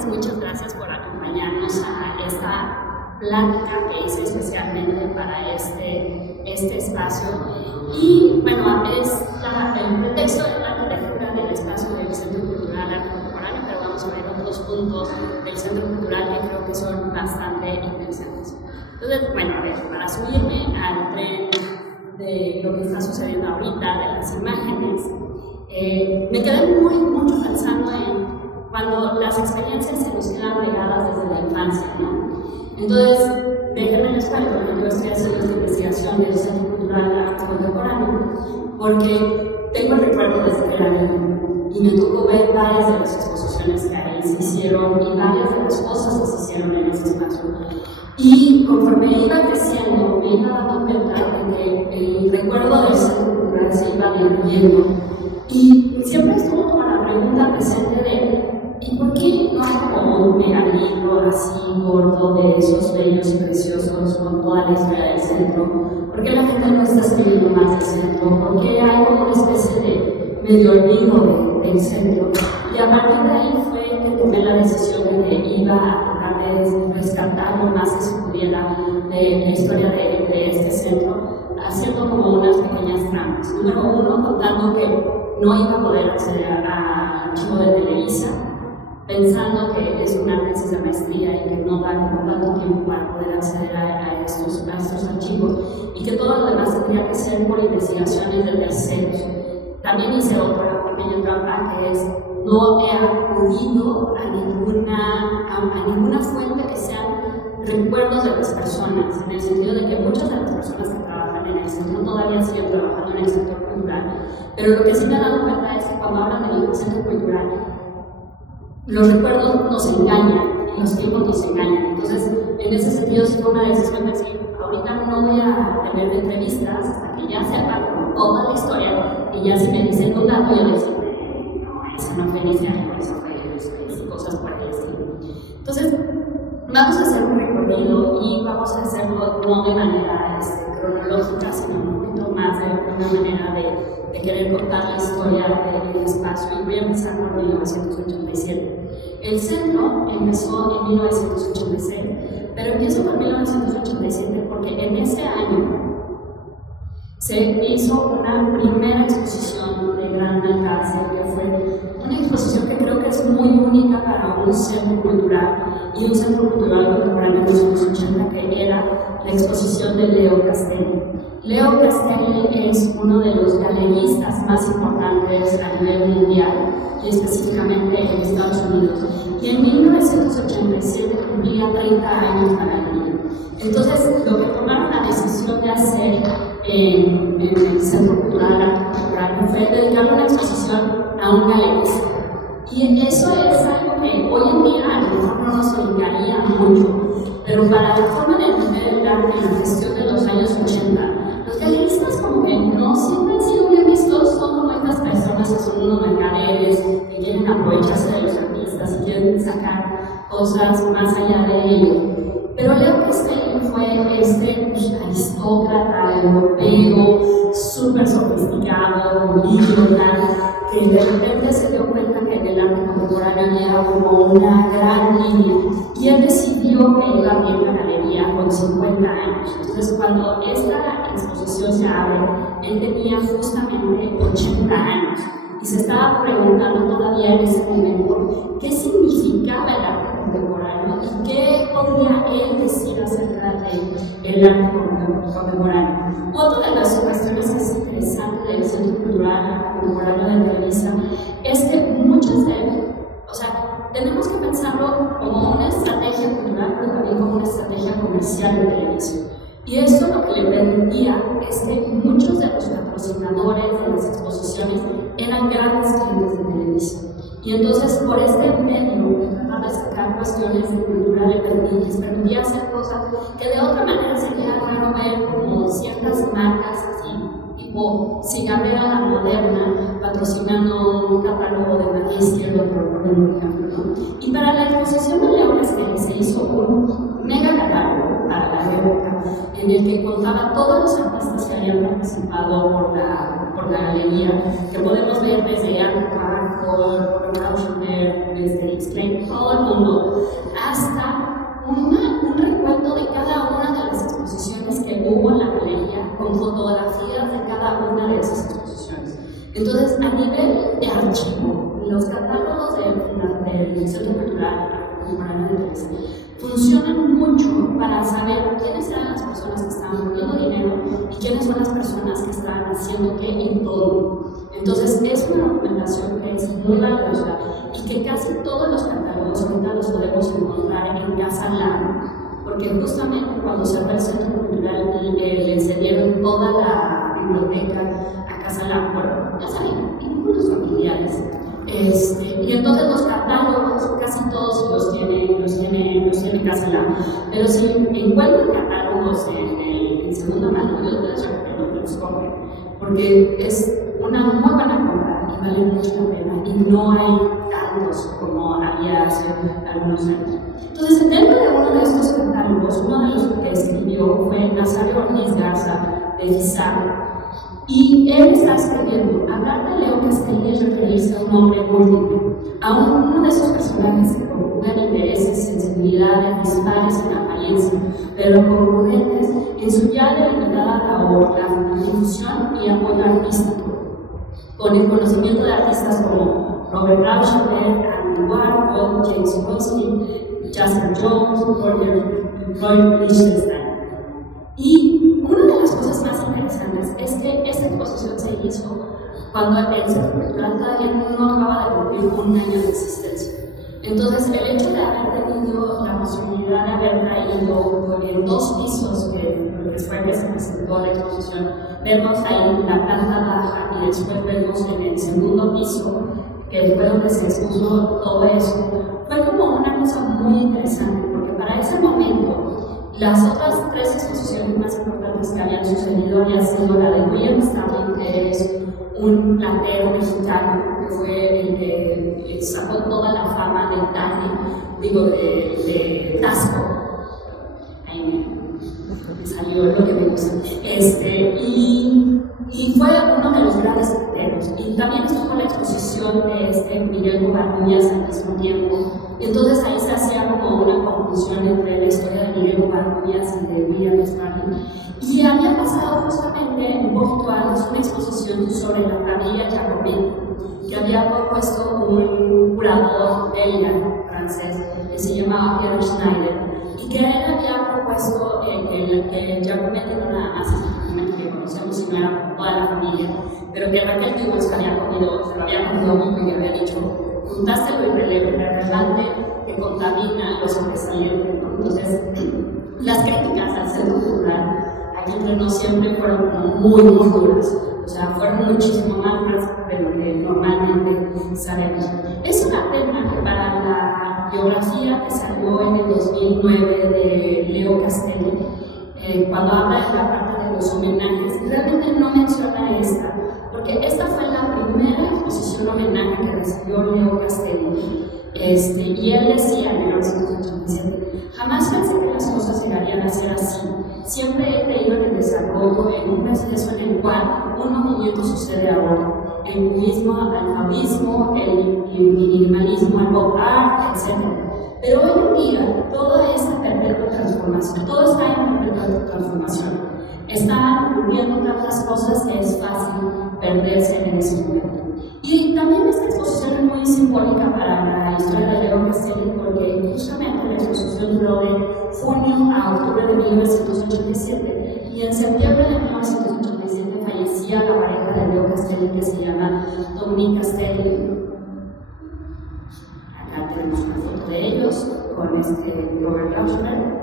tardes, muchas gracias por acompañarnos a esta plática que hice especialmente para este espacio. Y bueno, el pretexto de la arquitectura del espacio del Centro Cultural Arte Contemporáneo, pero vamos a ver otros puntos del Centro Cultural que creo que son bastante interesantes. Entonces, bueno, a ver, para subirme al tren de lo que está sucediendo ahorita, de las imágenes, me quedé mucho pensando en cuando las experiencias se nos quedan pegadas desde la infancia, ¿no? Entonces, déjenme les cuento que yo estoy haciendo esta investigación del Centro Cultural Arte Contemporáneo porque tengo el recuerdo desde que era niño y me tocó ver varias de las exposiciones que ahí se hicieron y varias de las cosas que se hicieron en ese espacio. Y conforme iba creciendo, me iba dando cuenta de que el recuerdo del Centro Cultural se iba diluyendo. Y siempre estuvo como la pregunta presente de ¿y por qué no hay como un megalibro así gordo de esos bellos y preciosos con toda la historia del centro? ¿Por qué la gente no está escribiendo más del centro? ¿Por qué hay como una especie de medio olvido del centro? Y a partir de ahí fue que tomé la decisión de que iba a tratar de rescatar lo más que se pudiera de la historia de este centro, haciendo como unas pequeñas tramas. Número uno, contando que no iba a poder acceder al archivo de Televisa, pensando que es una tesis de maestría y que no da como tanto tiempo para poder acceder a estos archivos y que todo lo demás tendría que ser por investigaciones de terceros. También hice otra pequeña trampa que es no he acudido a ninguna fuente que sean recuerdos de las personas, en el sentido de que muchas de las personas que trabajan en el centro todavía siguen trabajando en el sector cultural, pero lo que sí me he dado cuenta es que cuando hablan del centro cultural, los recuerdos nos engañan y los tiempos nos engañan. Entonces, en ese sentido, sí fue una decisión de decir, ahorita no voy a tener entrevistas hasta que ya sepa como toda la historia y ya si me dicen un dato, yo les digo, no, esa no fue inicial, eso fue después y cosas por el estilo. Entonces, vamos a hacer un recorrido y vamos a hacerlo no de manera cronológica, sino un poquito más de una manera de querer contar la historia del espacio. Y voy a empezar por 1987. El centro empezó en 1986, pero empiezo por 1987 porque en ese año se hizo una primera exposición de gran alcance, que fue una exposición que creo que es muy única para un centro cultural y un centro cultural contemporáneo de los años 80, que era la exposición de Leo Castelli. Leo Castelli es uno de los galeristas más importantes a nivel mundial y específicamente en Estados Unidos. Y en 1987 cumplía 30 años para el. Entonces, lo que tomaron la decisión de hacer en el Centro Cultural Arte Contemporáneo fue dedicarle una exposición a un galerista. Y eso es algo que hoy en día a lo mejor no nos brincaría mucho, pero para la forma de entender el arte y la gestión de los años 80, los galeristas como que no siempre han sido bien vistos, son como estas personas que son unos mercaderes, que quieren aprovecharse de los artistas y quieren sacar cosas más allá de ellos. Pero Leo Castelli fue este aristócrata europeo, súper sofisticado, idiota, que de repente se dio cuenta que el arte contemporáneo era como una gran línea y él decidió que iba a abrir la galería con 50 años. Entonces, cuando esta exposición se abre, él tenía justamente 80 años y se estaba preguntando todavía en ese momento qué significaba el arte contemporáneo y qué podría él decir acerca del arte contemporáneo. Otra de las cuestiones que es interesante del Centro Cultural Contemporáneo de Televisa es que muchos de ellos, o sea, tenemos que pensarlo como una estrategia cultural, pero también como una estrategia comercial de televisión. Y esto lo que le permitía es que muchos de los patrocinadores de las exposiciones eran grandes clientes de televisión. Y entonces, por este medio, tratar de sacar cuestiones de cultura les permitía hacer cosas que de otra manera sería raro ver, como ciertas marcas así, tipo Cigarrera La Moderna, patrocinando un catálogo de maíz izquierdo, por ejemplo, ¿no? Y para la exposición de Leo Castelli se hizo un mega catálogo para la época, en el que contaba todos los artistas que habían participado por por la galería, que podemos ver desde Anne Warhol, Rauschenberg, desde X-Klein, todo el mundo, hasta un recuento de cada una de las exposiciones que hubo en la galería, con fotografías de cada una de esas exposiciones. Entonces, a nivel de archivo, los catálogos del Centro Cultural Contemporáneo de Teresa funcionan mucho para saber quiénes eran las personas que estaban poniendo dinero y quiénes son las personas que estaban haciendo qué en todo. Entonces, es una documentación que es muy valiosa y que casi todos los catálogos ahorita los podemos encontrar en Casa Lam, porque justamente cuando se fue el Centro Cultural le cedieron toda la biblioteca a Casa Lam, bueno, ya saben, vínculos familiares. Y entonces los catálogos, casi todos los tiene Casa Lam. Pero si encuentran catálogos en segunda mano, yo les recomiendo que los compren, porque es una muy buena compra y vale mucho la pena, y no hay tantos como había hace algunos años. Entonces, dentro de uno de estos catálogos, uno de los que escribió fue Nazario Ortiz Garza de Fizarro. Y él está escribiendo, hablar de Leo Castelli es referirse a un hombre múltiple, a uno de esos personajes que conjugan intereses, sensibilidades, dispares en apariencia, pero concurrentes en su ya delimitada labor, la difusión y apoyo artístico, con el conocimiento de artistas como Robert Rauschenberg, Andy Warhol, James Ruskin, Jasper Jones, Roy Lichtenstein. Y una de las cosas más interesantes es que esta exposición se hizo cuando el Centro Cultural todavía no acaba de cumplir un año de existencia. Entonces, el hecho de haber tenido la posibilidad de haber traído en 2 pisos, que fue que se presentó la exposición, vemos ahí la planta baja y después vemos en el segundo piso, que fue donde se expuso todo eso, fue como una cosa muy interesante, porque para ese momento, las otras 3 exposiciones más importantes que habían sucedido había sido la de William Stanley, que es un platero mexicano, que fue el que sacó toda la fama del de Tasco. Ahí me salió lo que me gusta. Y fue uno de los grandes plateros. Y también estuvo la exposición de Miguel Covarrubias al mismo tiempo. Entonces ahí se hacía como una confusión entre la historia de Miguel Covarrubias y de William Stanley. Y había pasado justamente un poquito antes una exposición sobre la familia Jacobi, que había propuesto un curador belga francés que se llamaba Pierre Schneider, y que él había propuesto que Jacometti no era más específicamente que conocemos, sino era por toda la familia, pero que Raquel Dubos se lo había comido vivo y había dicho: juntaste lo irrelevante que contamina lo sobresaliente, ¿no? Entonces, las críticas al Centro Cultural aquí entre nos siempre fueron muy duras, o sea, fueron muchísimo más de lo que normalmente sabemos. Es una pena que para la biografía que salió en el 2009 de Leo Castelli, cuando habla de la parte de los homenajes, realmente no menciona esta, porque esta fue la primera exposición homenaje que recibió Leo Castelli. Y él decía en 1987: jamás pensé que las cosas llegarían a ser así. Siempre he creído en el desarrollo, en un proceso en el cual un movimiento sucede ahora. El cubismo al fauvismo, el minimalismo al pop art, etc. Pero hoy en día, toda esta perpetua transformación, todo está en perpetua transformación. Están ocurriendo tantas cosas que es fácil perderse en ese momento. Y también esta exposición es muy simbólica para la historia de Leo Castelli, porque justamente la exposición duró de junio a octubre de 1987, y en septiembre de 1987 fallecía la pareja de Leo Castelli, que se llama Dominique Castelli. Acá tenemos una foto de ellos con Robert Rauschenberg.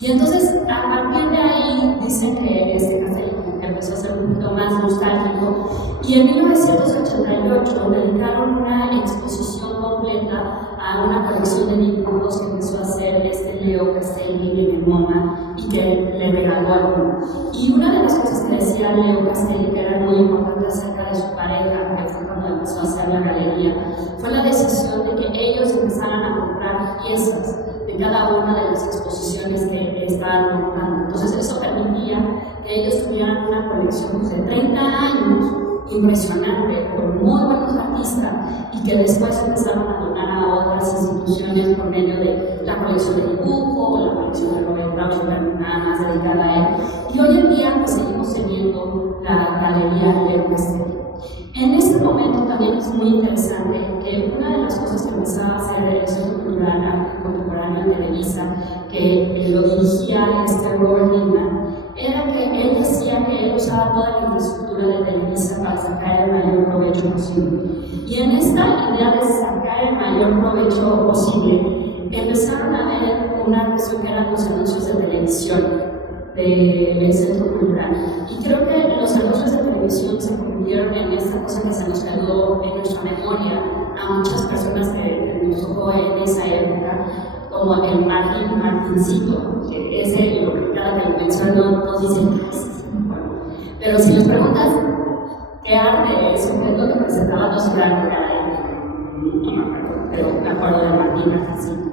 Y entonces, a partir de ahí, dicen que Castelli como que empezó a ser un poquito más nostálgico, y en 1988 dedicaron una exposición completa a una colección de dibujos que empezó a hacer Leo Castelli en el MoMA y que le regaló a uno. Y una de las cosas que decía Leo Castelli, que era muy importante acerca de su pareja, que fue cuando empezó a hacer la galería, fue la decisión de que ellos empezaran a comprar piezas de cada una de las exposiciones que estaban montando. Entonces eso permitía que ellos tuvieran una colección de 30 años, impresionante, con muy buenos artistas, y que después empezaron a donar a otras instituciones por medio de la colección de dibujo, la colección de Robert Rauch, nada más dedicada a él. Y hoy en día pues, seguimos teniendo la Galería Leo Castelli. En este momento también es muy interesante que una de las cosas que empezaba a hacer el Centro Cultural Contemporáneo en Televisa, que lo dirigía Robert Lindman, era que él decía que él usaba toda la infraestructura de Televisa para sacar el mayor provecho posible. Y en esta idea de sacar el mayor provecho posible, empezaron a ver una cuestión que eran los anuncios de televisión del Centro Cultural. Y creo que los anuncios de televisión se convirtieron en esta cosa que se nos quedó en nuestra memoria a muchas personas que nos tocó en esa época, como el Martincito, que ese, cada que lo menciono, todos dicen, bueno. Pero si les preguntas qué arte es, qué es lo que presentaba, no se dan cara no me acuerdo, pero me acuerdo de Martincito.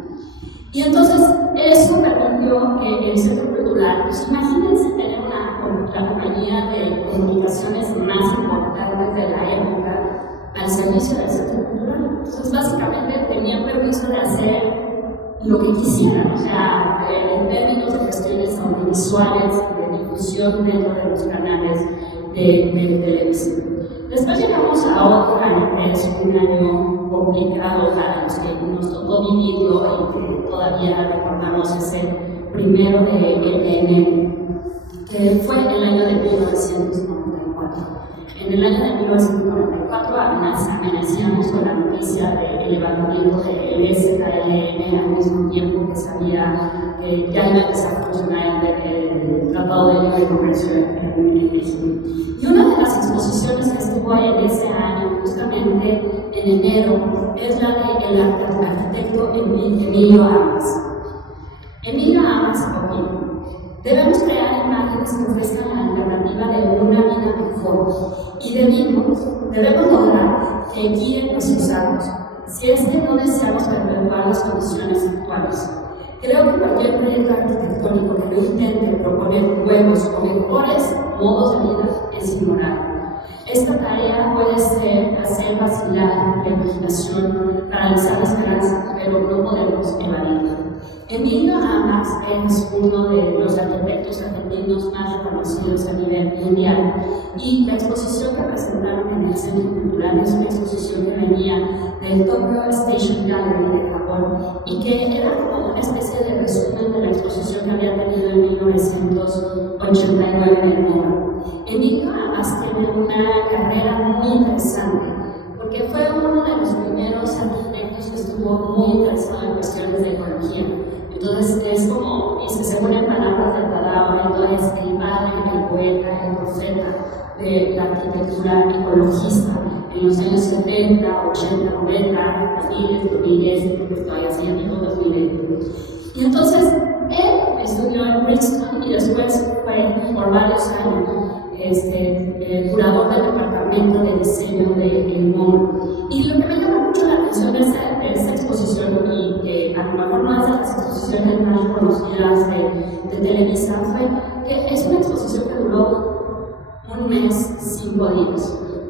Y entonces, eso permitió que el Centro Cultural, pues imagínense tener la compañía de comunicaciones más importantes de la época al servicio del Centro Cultural. Entonces, básicamente tenían permiso de hacer lo que quisieran, o sea, en términos de gestiones audiovisuales, de difusión dentro de los canales de televisión. Después llegamos a otro año, que es un año complicado para los que nos tocó vivirlo y que todavía recordamos ese 1 de enero, que fue el año de 1994. En el año de 1994 amanecíamos con la noticia del levantamiento del SKLN al mismo tiempo que sabía que ya iba a empezar a funcionar el Tratado de Libre Comercio en México. Y una de las exposiciones que estuvo en ese año, justamente en enero, es la del arquitecto Emilio Amas. Emilio Amas opina: debemos crear imágenes que ofrezcan la alternativa de una vida mejor y debemos lograr que guíen nuestros actos, si es que no deseamos perpetuar las condiciones actuales. Creo que cualquier proyecto arquitectónico que no intente proponer nuevos o mejores modos de vida es inmoral. Esta tarea puede ser hacer vacilar la imaginación, paralizar la esperanza, pero no podemos evadirla. Emilio Amas es uno de los arquitectos argentinos más reconocidos a nivel mundial, y la exposición que presentaron en el Centro Cultural es una exposición que venía del Tokyo Station Gallery de Japón y que era como una especie de resumen de la exposición que había tenido en 1989 en el MoMA. Emilio Amas tiene una carrera muy interesante porque fue uno de los primeros arquitectos que estuvo muy interesado en cuestiones de ecología. Entonces es como, y se ponen palabras de Tadao, entonces el padre, el poeta, el profeta de la arquitectura ecologista en los años 70, 80, 90, 2010, porque todavía siguen vivo 2020. Y entonces él estudió en Princeton y después fue por varios años curador del departamento de diseño del MoMA. Y lo que me llama mucho la atención de esta exposición, y que a lo mejor no es de las exposiciones más conocidas de Televisa, fue que es una exposición que duró un mes, 5 días.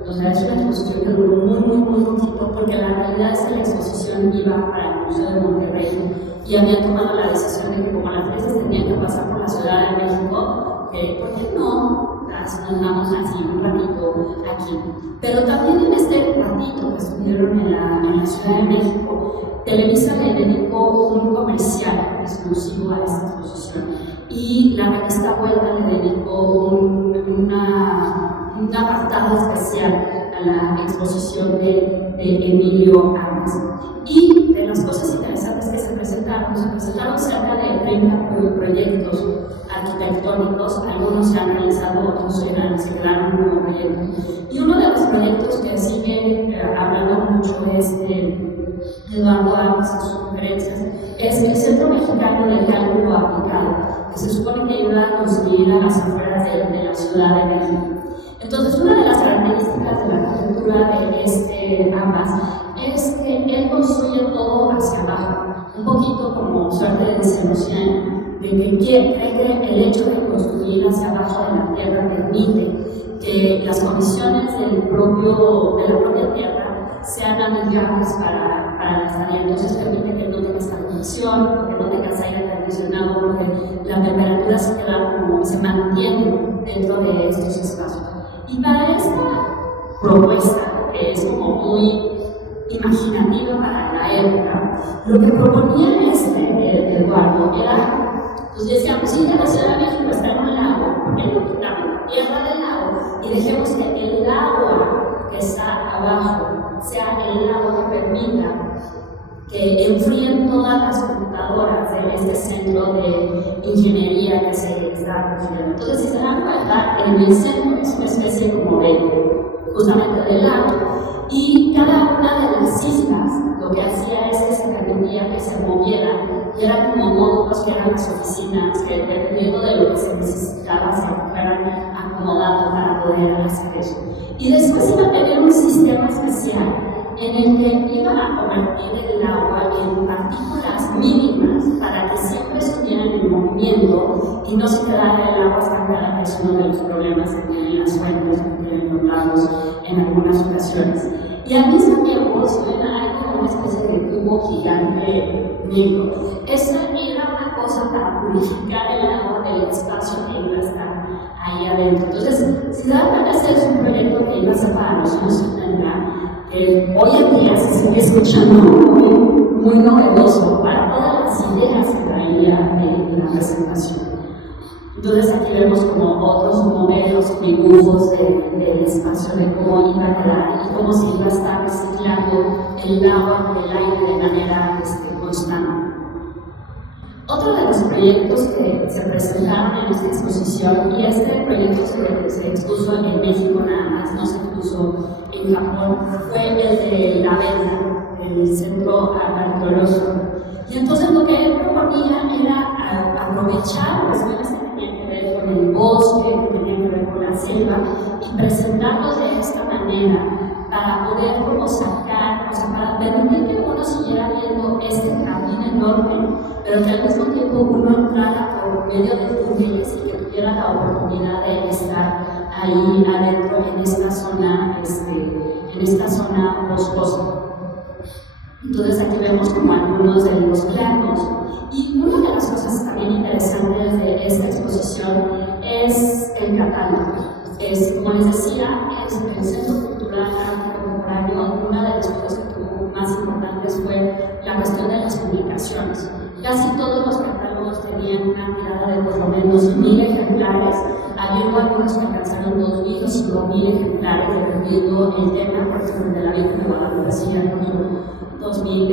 O sea, es una exposición que duró muy poquito, porque la realidad es que la exposición iba para el Museo de Monterrey y habían tomado la decisión de que como las piezas tenían que pasar por la Ciudad de México, ¿por qué no las mandamos así un ratito aquí? Pero también en este ratito que estuvieron en la Ciudad de México, Televisa le dedicó un comercial exclusivo a esta exposición, y la revista Vuelta le dedicó un apartado especial a la exposición de Emilio Amas. Y de las cosas interesantes que se presentaron cerca de 30 proyectos arquitectónicos. Algunos se han realizado, otros se quedaron como proyectos. Y uno de los proyectos que sigue hablando mucho Eduardo Amas en sus conferencias es el Centro Mexicano del Cálculo Aplicado, que se supone que ayuda a construir a las afueras de la Ciudad de México. Entonces, una de las características de la arquitectura de Amas es que él construye todo hacia abajo, un poquito como suerte de Sebastián, de que cree que el hecho de construir hacia abajo de la tierra permite que las condiciones de la propia tierra sean amigables para la estadía. Entonces permite que no tengas calefacción, porque no tengas aire acondicionado, porque la temperatura se mantiene dentro de estos espacios. Y para esta propuesta, que es como muy imaginativa para la época, lo que proponía Eduardo era, pues decíamos, sí, la Ciudad de México está en un lago, porque no quitamos la tierra del lago y dejemos que el agua que está abajo sea el agua que permita que enfríen todas las computadoras de este centro de ingeniería que se está construyendo. Entonces, si se dan cuenta, en el centro es una especie como justamente del lago, y cada una de las islas lo que hacía es que se permitía que se movieran, y eran como módulos que eran las oficinas, que dependiendo de lo que se necesitaba se fueran acomodando para poder hacer eso. Y después iba a tener un sistema especial en el que iba a convertir el agua en partículas mínimas para que siempre estuvieran en movimiento y no se quedara el agua estancada, que es uno de los problemas que tienen las fuentes, que tienen los lagos en algunas ocasiones. Y al mismo tiempo hay como una especie de tubo gigante negro. Esa era una cosa para purificar el agua del espacio que iba a estar ahí adentro. Entonces, si se dan cuenta, este es un proyecto que iba a ser para los años 70, que hoy en día se sigue escuchando muy novedoso para todas las ideas que traía de la presentación. Entonces aquí vemos como otros modelos, dibujos del espacio, de cómo iba a quedar y cómo se iba a estar reciclando el agua y el aire de manera constante. Otro de los proyectos que se presentaron en esta exposición, y este proyecto se expuso en México nada más, no se expuso en Japón, fue el de la Venta, el centro arqueológico. Y entonces lo que él proponía era aprovechar cuestiones que tenían que ver con el bosque, que tenían que ver con la selva, y presentarlos de esta manera para poder como sacar, o sea, para permitir que uno siguiera viendo este jardín enorme, pero que al mismo tiempo uno entrara por medio de túneles y que tuviera la oportunidad de estar ahí adentro en esta zona boscosa. Entonces aquí vemos como algunos de los planos. Y una de las cosas también interesantes de esta exposición es el catálogo. Como les decía, es el Centro Cultural Arte Contemporáneo. Una de las cosas que tuvo más importantes fue la cuestión de las publicaciones. Casi todos los catálogos tenían una tirada de por lo menos 1000 ejemplares, habiendo algunos que alcanzaron 2000 o 5000 ejemplares, dependiendo el tema. Por ejemplo, el de la Virgen de Guadalupe sí alcanzó 2000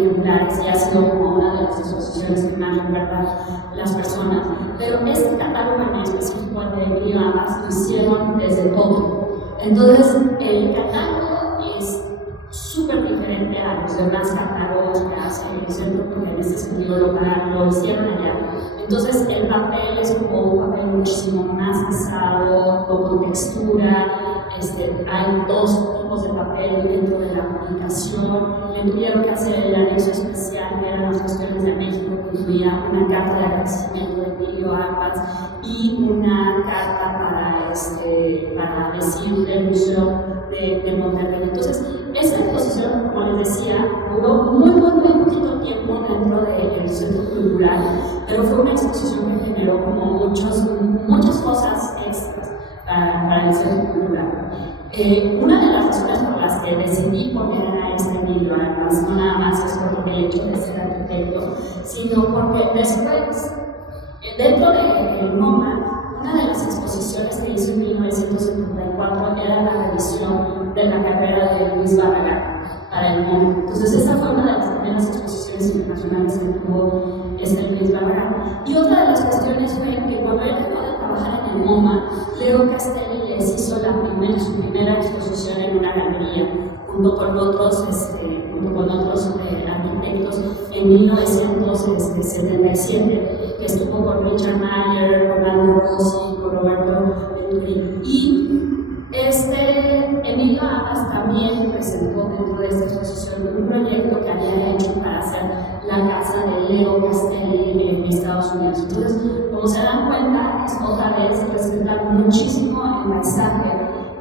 ejemplares, y ha sido como una de las exposiciones que más recuerdan las personas. Pero este catálogo en específico, el de Emilio Ambas, lo hicieron desde Tokio. Entonces, el catálogo es súper diferente a los demás catálogos que hace el centro, porque en este sentido lo hicieron allá. Entonces, el papel es como un papel muchísimo más pesado, con textura. Hay dos tipos de papel dentro de la publicación. Le tuvieron que hacer el anexo especial, que eran las cuestiones de México, que incluía una carta de agradecimiento de Emilio Ambas y una carta para decir del Museo de Monterrey. Entonces, esta exposición, como les decía, duró muy poquito tiempo dentro del Centro Cultural, pero fue una exposición que generó como muchas cosas extras para el Centro Cultural. Una de las razones por las que decidí poner a Emilio Ambas, no nada más es por el hecho de ser arquitecto, sino porque después, dentro del MoMA, una de las exposiciones que hizo en 1974 era la revisión de la carrera de Luis Barragán para el MoMA. Entonces, esta fue una de las primeras exposiciones internacionales que tuvo Luis Barragán. Y otra de las cuestiones fue que cuando él dejó de trabajar en el MoMA, Leo Castelli les hizo su primera exposición en una galería, junto con otros arquitectos, en 1977, que estuvo con Richard Mayer, con Aldo Rossi, con Roberto Venturi. Y Emilio Ambas también presentó dentro de esta exposición un proyecto que había hecho para hacer la casa de Leo Castelli en Estados Unidos. Entonces, como se dan cuenta, es otra vez resaltar muchísimo el paisaje,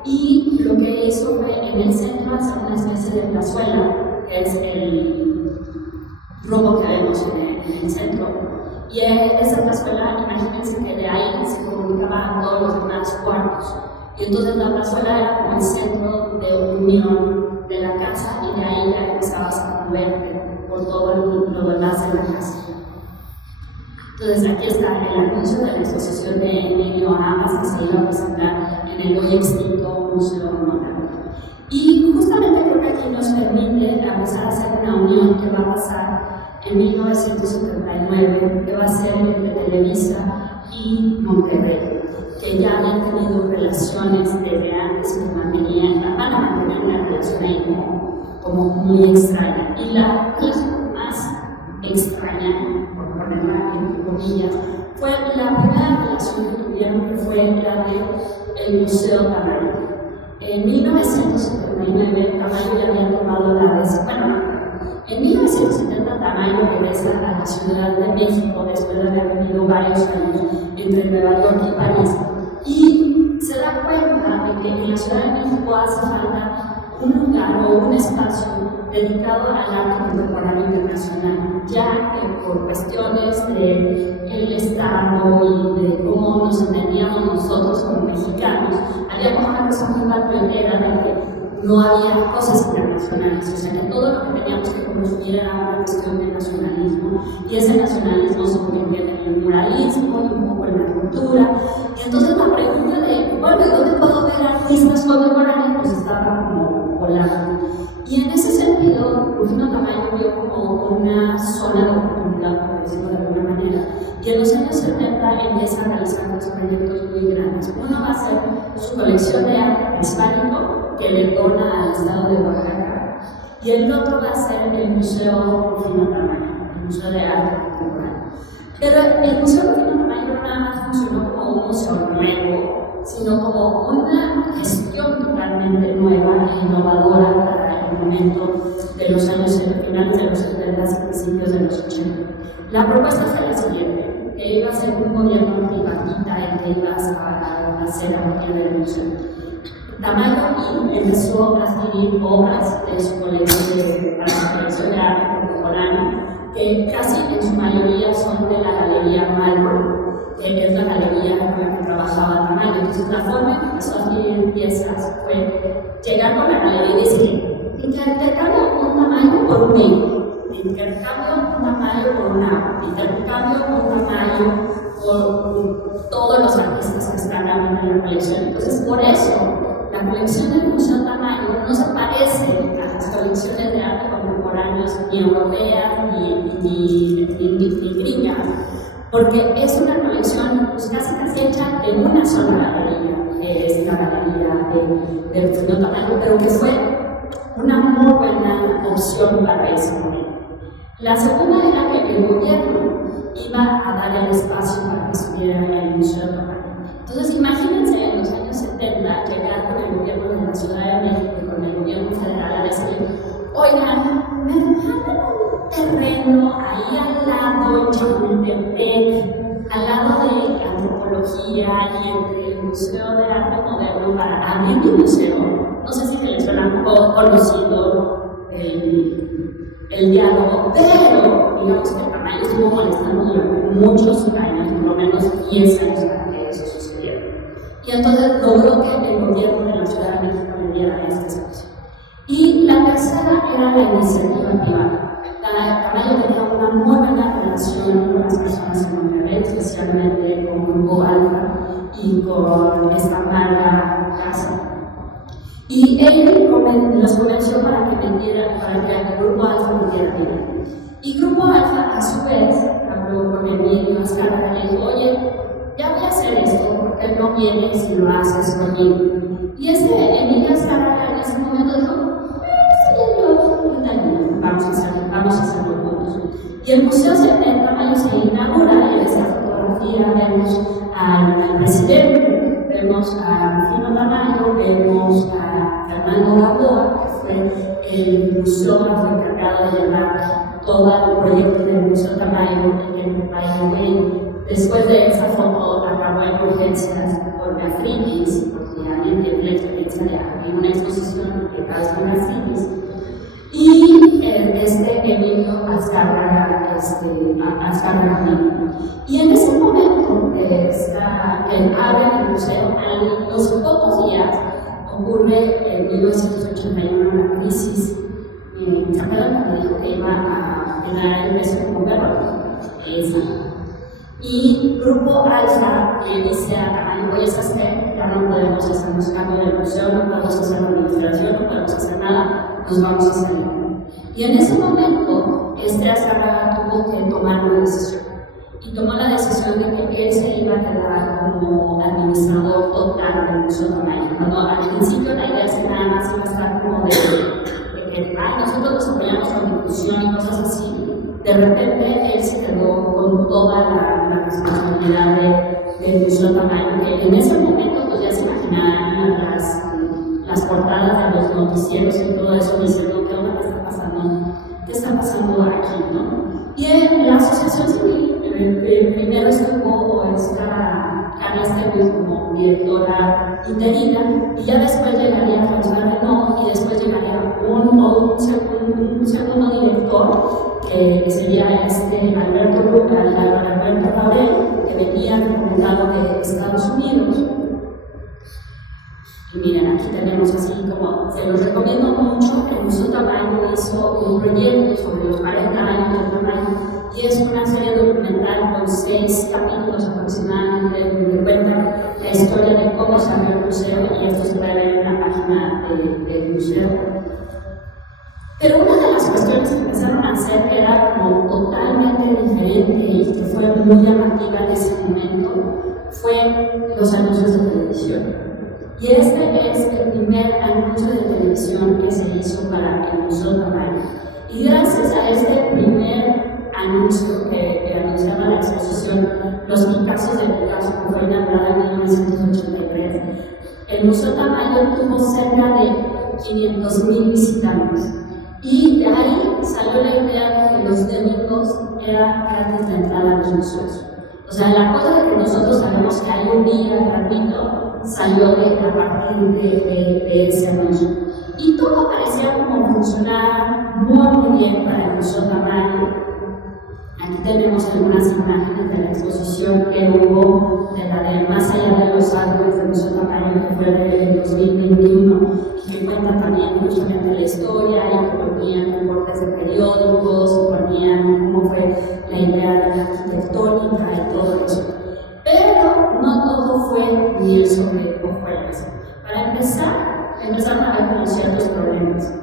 y lo que hizo fue en el centro hacer una especie de plazuela, que es el rumbo que vemos en el centro. Y esa plazuela, imagínense que de ahí se comunicaban todos los demás cuartos. Y entonces la plazuela era como el centro de unión de la casa, y de ahí ya empezabas a moverte por todo lo demás de la casa. Entonces aquí está el anuncio de la exposición de Emilio Amas, que se iba a presentar en el hoy extinto Museo Moderno. Y justamente creo que aquí nos permite empezar a hacer una unión que va a pasar en 1979, que va a ser entre Televisa y Monterrey, que ya habían tenido relaciones desde antes y van a mantener una relación ahí como muy extraña. Y la relación más extraña, por ponerla entre comillas, fue la primera relación que tuvieron, que fue la del Museo Tamayo. En 1979, Tamayo ya había tomado en 1970 Tamayo regresa a la Ciudad de México después de haber vivido varios años entre Nueva York y París, y se da cuenta de que en la Ciudad de México hace falta un lugar o un espacio dedicado al arte contemporáneo internacional, ya que por cuestiones del Estado y de cómo nos entendíamos nosotros como mexicanos, había como una cosa muy patriotera de que no había cosas internacionales, o sea que todo lo que teníamos que consumir era una cuestión de nacionalismo, y ese nacionalismo se convirtió en el muralismo y un poco en la cultura. Y entonces la pregunta de, bueno, ¿y dónde puedo ver artistas contemporáneos? Pues estaba como volando. Y en ese sentido, Rufino Tamayo vio como una zona de oportunidad, por decirlo de alguna manera, y en los años 70 empieza a realizar dos proyectos muy grandes. Uno va a ser su colección de arte prehispánico, que le dona al estado de Oaxaca, y el otro va a ser el Museo Rufino Tamayo, el Museo de Arte Contemporáneo. Pero el Museo Rufino Tamayo no nada más funcionó como un museo nuevo, sino como una gestión totalmente nueva e innovadora para el momento de los años finales de los 70 y principios de los 80. La propuesta fue la siguiente, que iba a ser un gobierno tripartita el que iba a hacer a partir del museo. Tamayo empezó a adquirir obras de su colección de arte contemporáneo, que casi en su mayoría son de la Galería Malboro, que es la galería con la que trabajaba Tamayo. Entonces, la forma en que empezó a adquirir piezas fue llegar con la galería y decir: intercambio un Tamayo por un negro, intercambio un Tamayo por un agua, intercambio un Tamayo por todos los artistas que están ahora en la colección. Entonces, por eso, la colección del Museo Tamayo no se parece a las colecciones de arte contemporáneos ni europeas ni gringas, porque es una colección pues, casi hecha de una sola galería, que es la galería de Rufino Tamayo, pero que fue una muy buena opción para ese momento. La segunda era que el gobierno iba a dar el espacio para que estuviera en el Museo Tamayo. Entonces, imagínense en los años 70 llegar con el gobierno de la Ciudad de México y con el gobierno federal a decir: oigan, me regalan un terreno ahí al lado en Chapultepec, al lado de antropología y entre el Museo de Arte Moderno para abrir mi museo. No sé si se les suena un poco conocido el diálogo, pero digamos que Tamayo estuvo molestando durante muchos años, por lo menos 10 años para que eso sucediera. Y entonces logró que el gobierno de la Ciudad de México le diera este espacio. Y la tercera era la iniciativa privada. Tamayo tenía una muy buena relación con las personas en Monterrey, especialmente con Grupo Alfa y con esta Marga Casa. Y él los convenció para que el Grupo Alfa vendiera dinero. Y Grupo Alfa, a su vez, habló con Emilio Azcárraga y le dijo: oye, ya voy a hacer esto, porque él no viene si lo haces conmigo. Y Emilio Azcárraga en ese momento dijo: vamos a hacerlo juntos. Y el Museo Tamayo se inaugura, y en esta fotografía vemos al presidente, vemos a Rufino Tamayo, vemos a Fernando Lagoa, que fue el museógrafo encargado de llevar todo el proyecto del Museo Tamayo, que Después de esa foto acabó en urgencias por gastritis, porque ya tiene la experiencia de abrir una exposición de casos de gastritis. Y Emilio Azcárraga, y en ese momento que abre el museo, a los pocos días ocurre en 1981 una crisis. ¿Se acuerdan cuando dijo que iba a quedar el beso como perro? Esa. Y Grupo Alfa le dice a Tamayo, oye, ¿sabes qué? Ya no podemos hacernos cargo del museo, no podemos hacer la administración, no podemos hacer nada, nos vamos a salir. Y en ese momento, Azcárraga tuvo que tomar una decisión. Y tomó la decisión de que él se iba a quedar como administrador total del Museo Tamayo. Cuando al principio la idea es que nada más iba a estar como de que nosotros nos apoyamos con difusión y cosas así. De repente él se quedó con toda la responsabilidad del Museo Tamayo, que en ese momento pues ya se imaginaban las portadas de los noticieros y todo eso diciendo qué onda, qué está pasando aquí, ¿no? Y en la asociación civil primero estuvo Carla Esteban como directora interina, y ya después llegaría François Renaud, y después llegaría un segundo director, que sería Alberto Laurel, que venía recomendado de Estados Unidos. Y miren, aquí tenemos así como, se los recomiendo mucho, el Museo Tamayo hizo un proyecto sobre los 40 años del Tamayo, y es una serie documental con 6 capítulos aproximadamente, donde cuenta la historia de cómo se abrió el museo, y esto se puede ver en la página del museo. Pero una de las cuestiones que empezaron a hacer, que era como totalmente diferente y que fue muy llamativa en ese momento, fue los anuncios de televisión. Y este es el primer anuncio de televisión que se hizo para el Museo Tamayo. Y gracias a este primer anuncio que anunciaba la exposición Los Picassos de Picasso, que fue inaugurada en 1983, el Museo Tamayo tuvo cerca de 500,000 visitantes. Y de ahí salió la idea de que los domingos era gratis la entrada a los museos. O sea, la cosa de que nosotros sabemos que hay un día gratuito salió a partir de ese anuncio. Y todo parecía como funcionar muy bien para el Museo Tamayo. Aquí tenemos algunas imágenes de la exposición que hubo de la de Más allá de los árboles del Museo Tamayo, que fue del 2021, y que cuenta también justamente la historia, y que ponían reportes de periódicos, y ponían cómo fue la idea de la arquitectónica y todo eso. Pero no todo fue miel sobre hojuelas. Para empezar, empezaron a haber como ciertos problemas.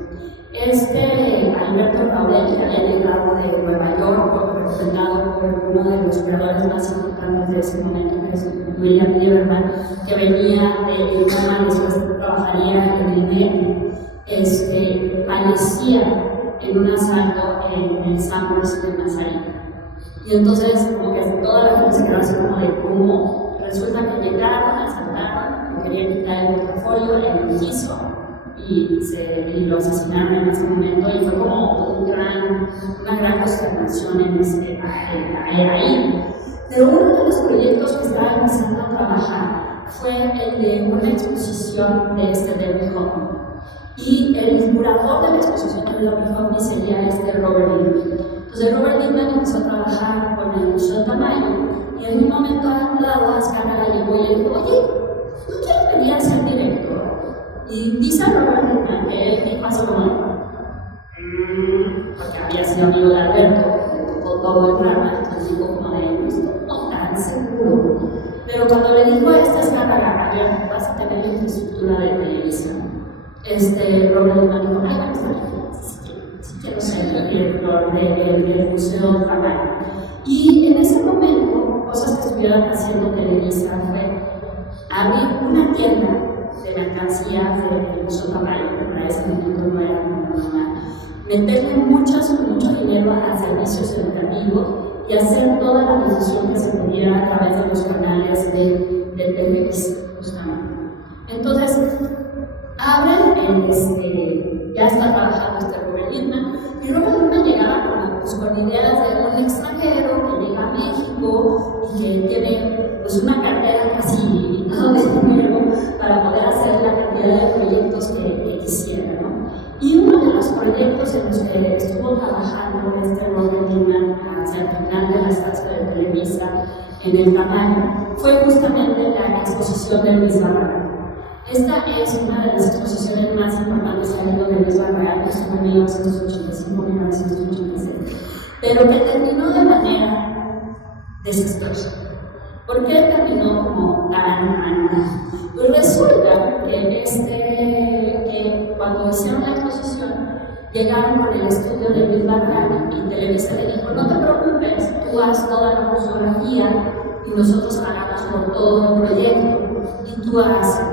Alberto Laurel, que había llegado de Nueva York, representado por uno de los creadores más importantes de ese momento, que es William Lieberman, que venía de Roma, después trabajaría en el MEC, fallecía en un asalto en el Sandhurst de Mazarik. Y entonces, como que toda la gente se quedó así como de cómo resulta que llegaron, asaltaron, le querían quitar el portafolio, el quiso, y lo asesinaron en ese momento, y fue como una gran consternación ahí. Pero uno de los proyectos que estaba empezando a trabajar fue el de una exposición de David Hockney. Y el curador de la exposición de David Hockney sería Robert Littman. Entonces Robert Littman empezó a trabajar con el Museo Tamayo, y en un momento dado Azcárraga llegó y le dijo, oye, ¿no quieres venir a ser director? Y dice a Robert Littman que él dijo así como, porque había sido amigo de Alberto, le tocó todo el drama, entonces dijo como de, no tan seguro. Pero cuando le dijo a Azcárraga, a ver, vas a tener infraestructura de televisión, Robert Littman dijo, ay, bueno, está bien, sí quiero ser el director del Museo Tamayo. Y en ese momento, cosas que estuvieron haciendo Televisa fue abrir una tienda de mercancías del Museo Tamayo, que para ese momento no era normal, meterle mucho dinero a servicios educativos y hacer toda la difusión que se pudiera a través de los canales de Televisa, justamente. Entonces, abren, ya está trabajando Robert Littman, y Robert Littman llegaba con ideas de un extranjero que llega a México y que pues una cartera casi ilimitada de dinero para poder hacer la cantidad de proyectos que quisiera, ¿no? Y uno de los proyectos en los que estuvo trabajando Robert Altman hacia el final de la estancia de Televisa en el tamaño fue justamente la exposición de Luis Barragán. Esta es una de las exposiciones más importantes que ha habido de Luis Barragán, que estuvo en 1985-1986, pero que terminó de manera desastrosa. ¿Por qué terminó como tan mal? Pues resulta que cuando hicieron la exposición, llegaron con el estudio de Luis Barragán y Televisa le dijo: no te preocupes, tú haz toda la fotografía y nosotros pagamos por todo el proyecto y tú haces.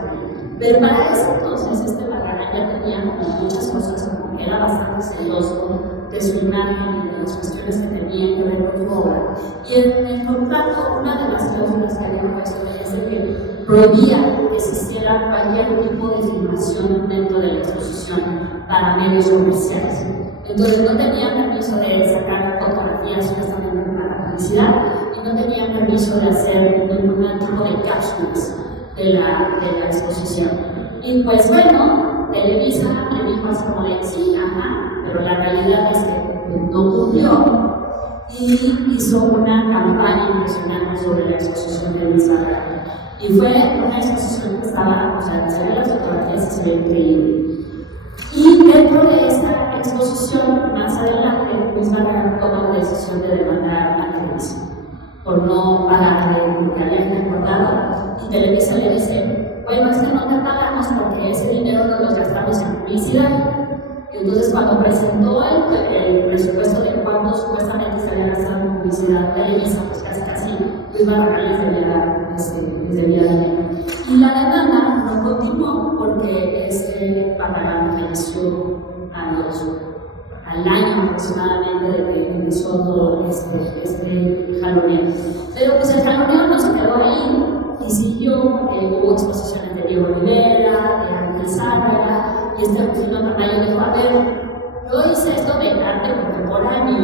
Pero para ese entonces Barragán ya tenía como muchas cosas, como que era bastante celoso de su imagen y de las cuestiones que tenían que ver con su obra. Y en el contrato, una de las cláusulas que había puesto es el que prohibía que se hiciera cualquier tipo de filmación dentro de la exposición para medios comerciales. Entonces no tenían permiso de sacar fotografías supuestamente para publicidad y no tenían permiso de hacer ningún tipo de cápsulas de la exposición. Y pues bueno, Televisa le dijo así como de sí, ajá, pero la realidad es que no cumplió y hizo una campaña impresionante sobre la exposición de Luis Barragán. Y fue una exposición que estaba, o sea, se ven las fotografías y se ve increíble. Y dentro de esta exposición, más adelante, Luis Barragán toma la decisión de demandar a Televisa por no pagarle lo que habían acordado. Y Televisa le dice: bueno, es que no te pagamos porque ese dinero no lo gastamos en publicidad. Y entonces, cuando presentó el presupuesto de cuánto supuestamente se había gastado en publicidad Televisa, pues casi Luis Barragán les debía dinero. Y la demanda no continuó porque Barragán falleció al año aproximadamente de que empezó todo este jaloneo. Pero pues el jaloneo no se quedó ahí y siguió, porque hubo exposiciones de Diego Rivera, de Ángel Zárraga, y Rufino Tamayo dijo: a ver, yo hice esto de arte contemporáneo,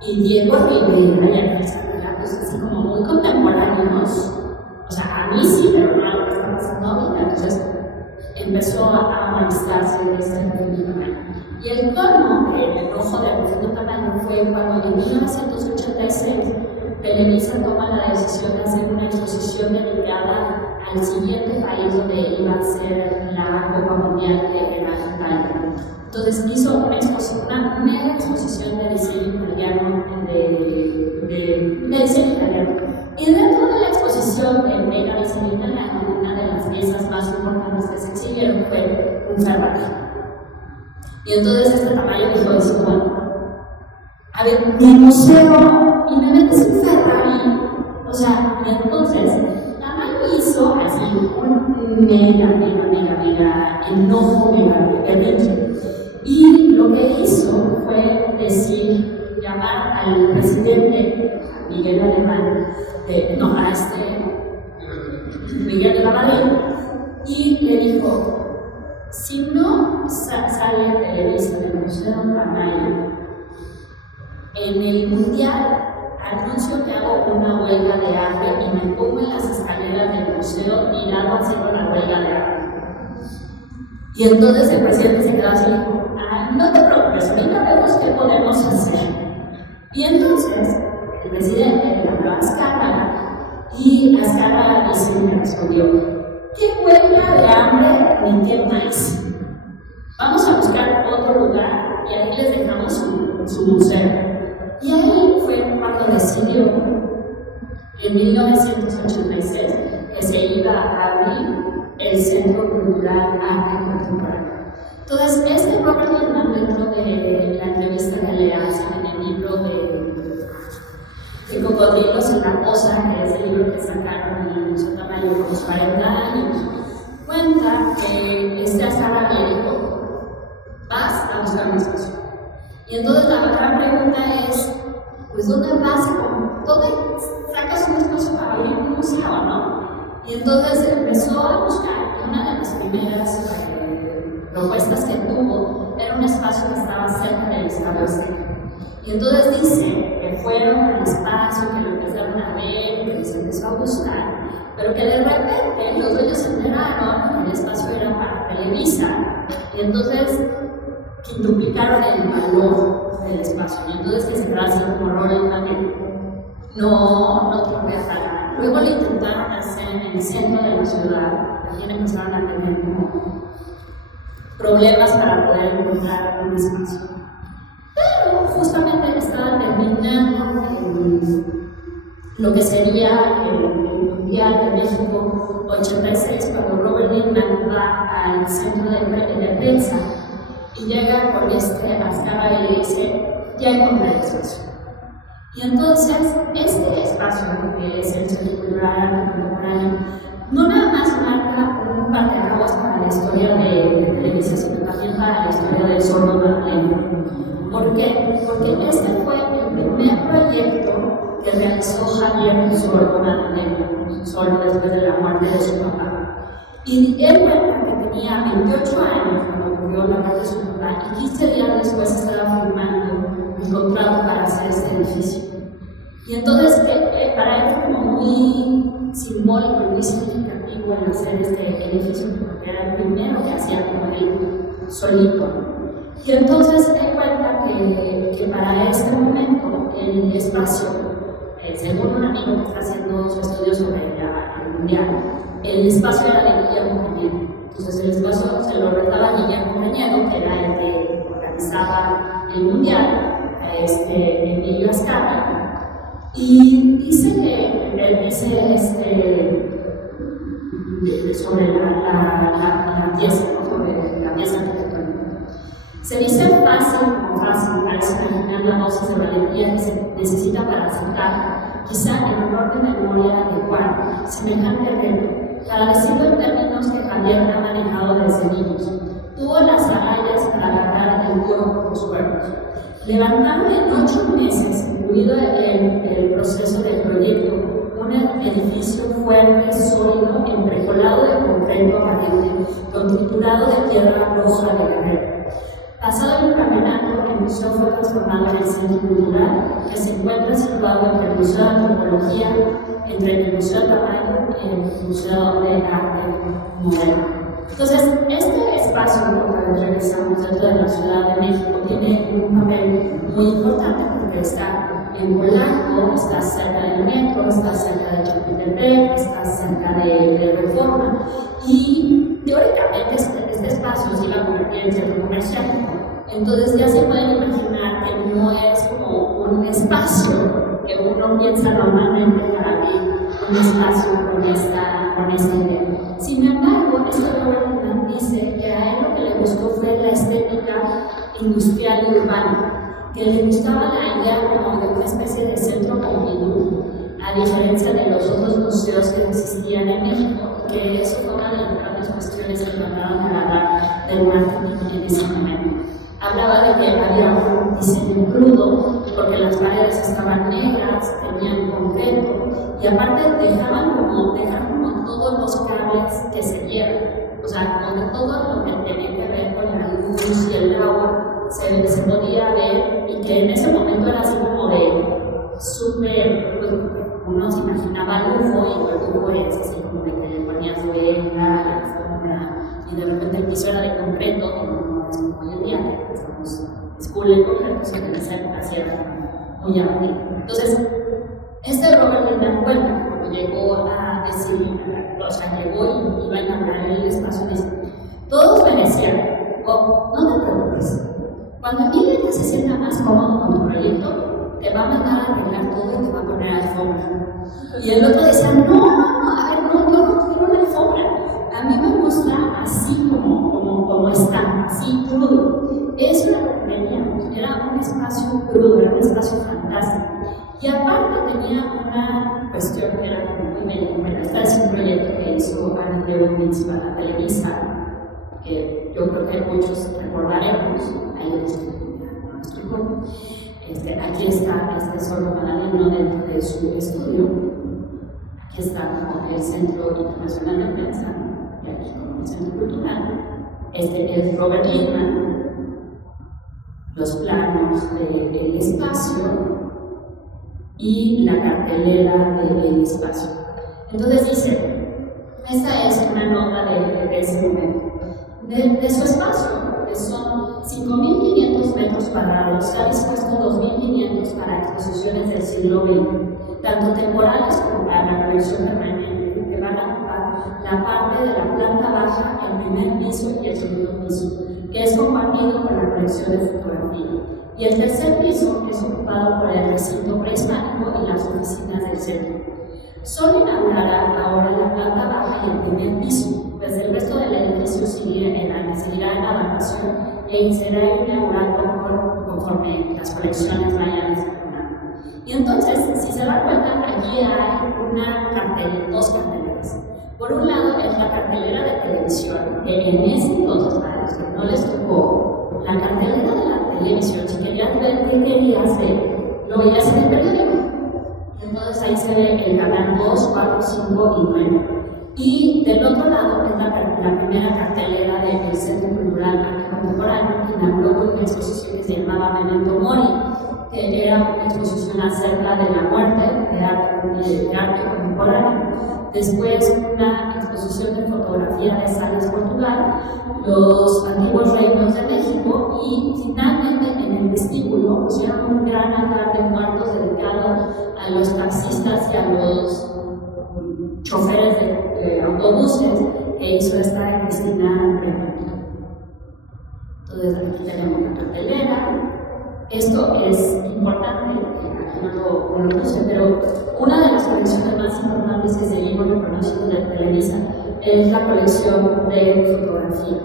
y Diego Rivera y Ángel Zárraga, pues así como muy contemporáneos, o sea, a mí sí, pero no a lo que está pasando ahorita. Entonces empezó a molestarse de Rufino Tamayo. Y el colmo del enojo de Rufino Tamayo fue cuando en 1986 Televisa toma la decisión de hacer una exposición dedicada al siguiente país donde iba a ser la Copa Mundial, que era Italia. Entonces hizo una mega exposición de diseño italiano, de diseño italiano. Y dentro de la exposición del mega diseño italiano, una de las piezas más importantes que se exhibieron fue un Ferrari. Y entonces Tamayo dijo: bueno, a ver, mi museo, y me metes un Ferrari. O sea, y entonces Tamayo hizo así un mega enojo, mega berrinche. Y lo que hizo fue llamar al presidente Miguel Alemán, Miguel de la Madrid, y le dijo: si no sale Televisa del Museo Tamayo en el Mundial, anuncio que hago una huelga de hambre y me pongo en las escaleras del museo mirando haciendo la huelga de hambre. Y entonces el presidente se quedó así y dijo: no te preocupes, ahorita vemos qué podemos hacer. Y entonces el presidente le habló a Azcárraga y Azcárraga le respondió: ¿qué huelga de hambre ni qué más? Vamos a buscar otro lugar y ahí les dejamos su museo. Y ahí fue cuando decidió, en 1986, que se iba a abrir el Centro Cultural Arte Contemporáneo. Entonces, Robert Altman, dentro de la entrevista que le hacen en el libro de Cocodrilos en la Poza, que es el libro que sacaron en el Museo Tamayo por los 40 años, cuenta que Azcárraga le dijo: vas a buscar un espacio. Y entonces la gran pregunta es: pues ¿dónde sacas un espacio para abrir un museo, no? Y entonces empezó a buscar, y una de las primeras propuestas que tuvo era un espacio que estaba cerca del Estadio Azteca. Y entonces dice que fueron al espacio, que lo empezaron a ver, que les empezó empezó a gustar, pero que de repente los dueños se enteraron que el espacio era para Televisa, y entonces quintuplicaron el valor del espacio, y entonces que se quedaba así como Robert también. No te voy a pagar. Luego lo intentaron hacer en el centro de la ciudad, también empezaron a tener como problemas para poder encontrar un espacio. Pero justamente estaba terminando lo que sería el Mundial de México 86, cuando Robert Lindman va al centro de prensa y llega con Azcárraga y le dice: ya encontré el espacio. Y entonces, este espacio, que es el Centro Cultural Contemporáneo, no nada más marca un parteaguas para la historia de Televisa, sino también para la historia del sordo madrileño. ¿Por qué? Porque este fue el primer proyecto que realizó Javier Sordo madrileño, Sordo después de la muerte de su papá. Y él cuenta que tenía 28 años cuando ocurrió la muerte de su papá y 15 días después estaba firmando el contrato para hacer este edificio. Y entonces, para él fue como muy simbólico y muy significativo el hacer este edificio, porque era el primero que hacía como él solito. Y entonces él cuenta que para este momento el espacio, según un amigo que está haciendo su estudio sobre el mundial, el espacio era de Guillermo Cañedo. Entonces el espacio se lo rentaba Guillermo Cañedo, que era el que organizaba el mundial, Emilio Azcárraga. Y dice sobre la pieza, ¿no? Sobre la pieza arquitectónica. Se dice fácil, parece imaginar la dosis de valentía que se necesita para aceptar, quizá el honor de memoria adecuado, semejante reto, para decirlo en términos que Javier ha manejado desde niños. Tuvo las agallas para agarrar el toro por los cuernos. Levantaron en 8 meses, incluido el proceso del proyecto, un edificio fuerte, sólido, entrecolado de concreto aparente, con triturado de tierra roja de Guerrero. Pasado el campeonato, el museo fue transformado en el centro cultural, que se encuentra situado entre el Museo de Antropología, entre el Museo de Tamaño y el Museo de Arte Moderno. Entonces, este espacio, cuando regresamos dentro de la Ciudad de México, tiene un papel muy importante porque está en Polanco, está cerca del metro, está cerca de Chapultepec, está cerca de Reforma, y teóricamente este espacio se iba a convertir en centro comercial. Entonces ya se pueden imaginar que no es como un espacio que uno piensa normalmente para abrir un espacio con esta idea. Sin embargo, Robert Lindman dice que a él lo que le gustó fue la estética industrial y urbana, que le gustaba la idea como de una especie de centro Pompidou, a diferencia de los otros museos que existían en México, que eso fue una de las grandes cuestiones que trataron de agarrar del marketing en ese momento. Hablaba de que había un diseño crudo, porque las paredes estaban negras, tenían concreto, y aparte dejaban como todos los cables que se llevan. O sea, como que todo lo que tenía que ver con la luz y el agua se podía ver, y que en ese momento era así como de súper, uno se imaginaba lujo, y el lujo es así como de que le ponías vela, la alfombra, y de repente el piso era de concreto, no es como hoy en día, que estamos school en concreto, sino en esa época sí era muy llamativo. Entonces, Robert Lindman cuenta que cuando llegó a decir, o sea, llegó y iba a inaugurar el espacio, dice: todos me decían, oh, no te preocupes, cuando Emilio se sienta más cómodo con tu proyecto, te va a mandar a arreglar todo y te va a poner alfombra. Y el otro decía: no, a ver, no, yo no quiero una alfombra, a mí me gusta así como está, así crudo. Eso era lo que queríamos, era un espacio crudo, era un espacio fantástico. Y aparte tenía una cuestión que era muy bella. Bueno, este es un proyecto que hizo Ana Lewowitz para Televisa, que yo creo que muchos recordaremos. Ahí lo explicó. Aquí está este sordo madrileño dentro de su estudio. Aquí está como el Centro Internacional de Prensa, y aquí como el Centro Cultural. Este es Robert Lindman, los planos del espacio y la cartelera del espacio. Entonces dice, esta es una nota de ese momento. De su espacio, que son 5.500 metros cuadrados, se ha dispuesto 2.500 para exposiciones del siglo XX, tanto temporales como para la colección permanente, que van a ocupar la parte de la planta baja, el primer piso y el segundo piso, que es compartido con la colección de fotografía. Y el tercer piso es ocupado por el recinto prehispánico y las oficinas del centro. Solo inaugurará ahora la planta baja y el primer piso, pues el resto del edificio seguirá en adaptación e será inaugurado conforme las colecciones vayan desarrollando. Y entonces, si se dan cuenta, aquí hay dos carteleras. Por un lado es la cartelera de televisión, que en ese entonces, para los que no les tocó, la cartelera de la televisión, si querías ver qué querías ver, lo veías en el periódico. Entonces ahí se ve el canal 2, 4, 5 y 9. Y del otro lado es la primera cartelera del Centro Cultural Arte Contemporáneo, que inauguró con una exposición que se llamaba Memento Mori, que era una exposición acerca de la muerte de arte contemporáneo. Después una exposición de fotografía de Sales, Portugal, los antiguos reinos de México, y finalmente en el vestíbulo pusieron un gran altar de muertos dedicado a los taxistas y a los choferes de autobuses que hizo esta Cristina Bremer. Entonces aquí tenemos la cartelera. Esto es importante, aquí no lo puse, pero una de las colecciones más importantes que seguimos reconociendo de Televisa es la colección de fotografía.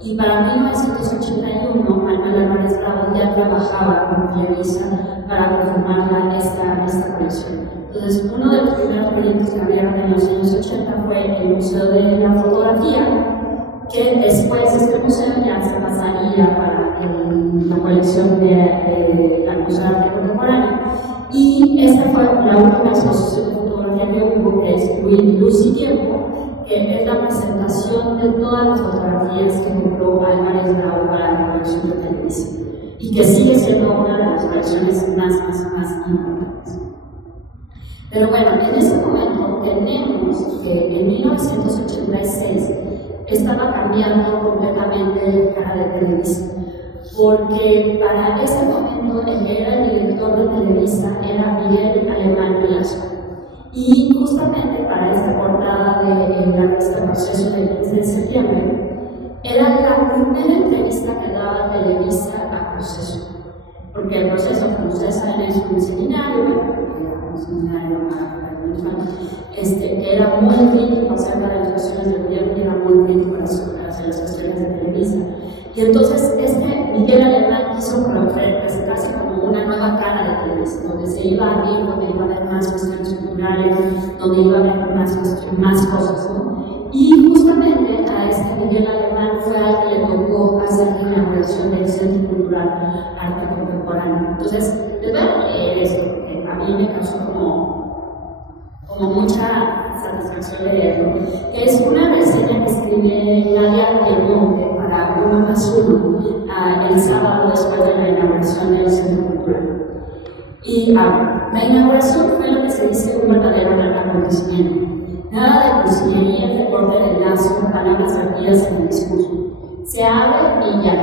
Y para 1981, Manuel Álvarez Bravo ya trabajaba con Televisa para conformar esta colección. Entonces, uno de los primeros proyectos que abrieron en los años 80 fue el Museo de la Fotografía, que después este museo ya se pasaría para la colección de la Museo de Arte Contemporáneo. Y esta fue la última exposición de fotografía que hubo, que es Luz y Tiempo, que es la presentación de todas las fotografías que compró Álvarez Bravo para la colección de Televisa, y que sigue siendo una de las colecciones más importantes. Pero bueno, en ese momento tenemos que en 1986 estaba cambiando completamente la cara de Televisa, porque para ese momento el que era el director de Televisa era Miguel Alemán Velasco. Y justamente para esta portada de la revista Proceso del 15 de septiembre, era la primera entrevista que daba Televisa a Proceso. Porque el Proceso, como ustedes saben, es un seminario, que era muy crítico acerca de las cuestiones del gobierno y era muy crítico hacia las cuestiones de Televisa. Y entonces Miguel Alemán quiso presentarse como una nueva cara de Televisa, donde se iba a abrir, donde iba a haber más cuestiones culturales, donde iba a haber más cosas, ¿no? Y justamente a Miguel Alemán fue al que le tocó hacer la inauguración del Centro Cultural Arte Contemporáneo. Entonces, les voy a leer esto, que a mí me causó como mucha satisfacción leerlo, que es una reseña que escribe Nadia Belmonte para Uno Más Uno el sábado después de la inauguración del Centro Cultural. Y la inauguración fue lo que se dice un verdadero acontecimiento. Nada de cursilerías de corte de lazo, palabras vertidas en el discurso. Se abre y ya.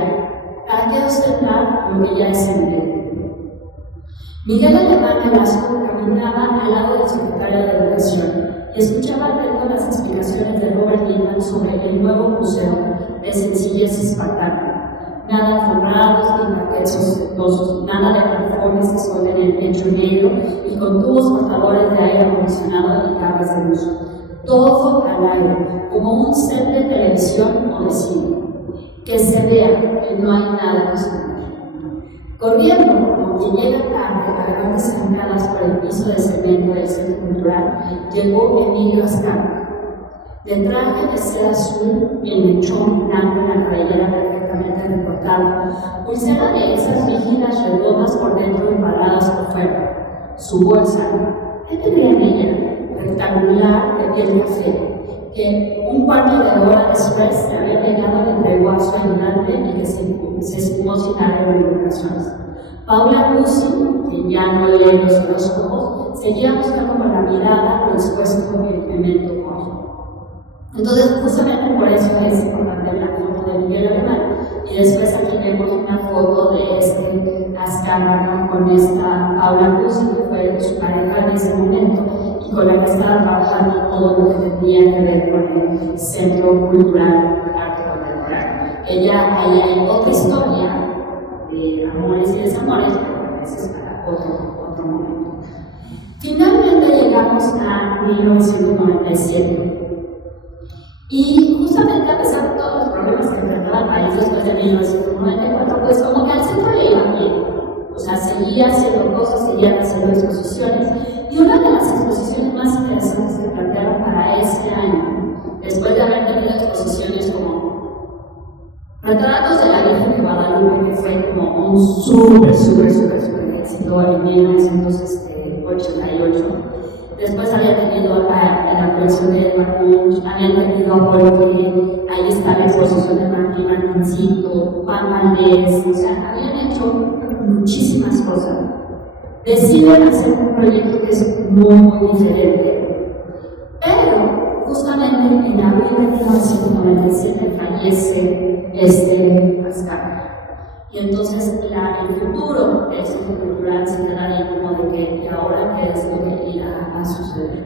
¿Para qué ostentar lo que ya es evidente? Miguel Alemán Velasco caminaba al lado del secretario de Educación y escuchaba atento las explicaciones de Robert Lindman sobre el nuevo museo de sencillez espartana. Nada forrados ni parquetes ostentosos, nada de plafones que esconden el techo negro y con tubos portadores de aire acondicionado y cables de luz. Todo al aire, como un set de televisión o de cine. Que se vea que no hay nada que esconder. Corriendo como quien llega tarde a grandes zancadas por el piso de cemento del Centro Cultural, llegó Emilio Azcárraga. De traje de seda azul, el mechón blanco en la cabellera perfectamente recortada, pulsera de esas rígidas redondas por dentro y cuadradas por fuera. Su bolsa, ¿qué tendría en ella? Rectangular de piel café, que un cuarto de hora después le había llegado le entregó a su ayudante y que se esfumó sin darle verificaciones. Paula Guzzi, cotidiano, los horóscopos, seguía buscando con la mirada lo expuesto en el memento mori. Entonces, justamente por eso es importante la foto de Miguel Alemán. Y después aquí vemos una foto de Azcárraga con esta Paula Cusi, que fue su pareja en ese momento y con la que estaba trabajando todo lo que tenía que ver con el Centro Cultural Arte Contemporáneo. Ahí hay otra historia de amores y desamores, pero a veces para otro momento. Finalmente llegamos a 1997. Y justamente a pesar de todos los problemas que enfrentaba el país después de 1994, pues como que al centro le iba bien. O sea, seguía haciendo cosas, seguía haciendo exposiciones. Y una de las exposiciones más interesantes que plantearon para ese año, después de haber tenido exposiciones como Retratos de la Virgen de Guadalupe, que fue como un súper éxito en 1988. Después había tenido la colección de Edvard Munch, habían tenido a Porque, ahí está la exposición de Martincito, Juan Valdés, o sea, habían hecho muchísimas cosas. Deciden hacer un proyecto que es muy diferente, pero justamente en abril de 1997 fallece Azcárraga. Y entonces el futuro del Centro Cultural se queda ahí como de que, ¿y ahora qué es lo que irá a suceder?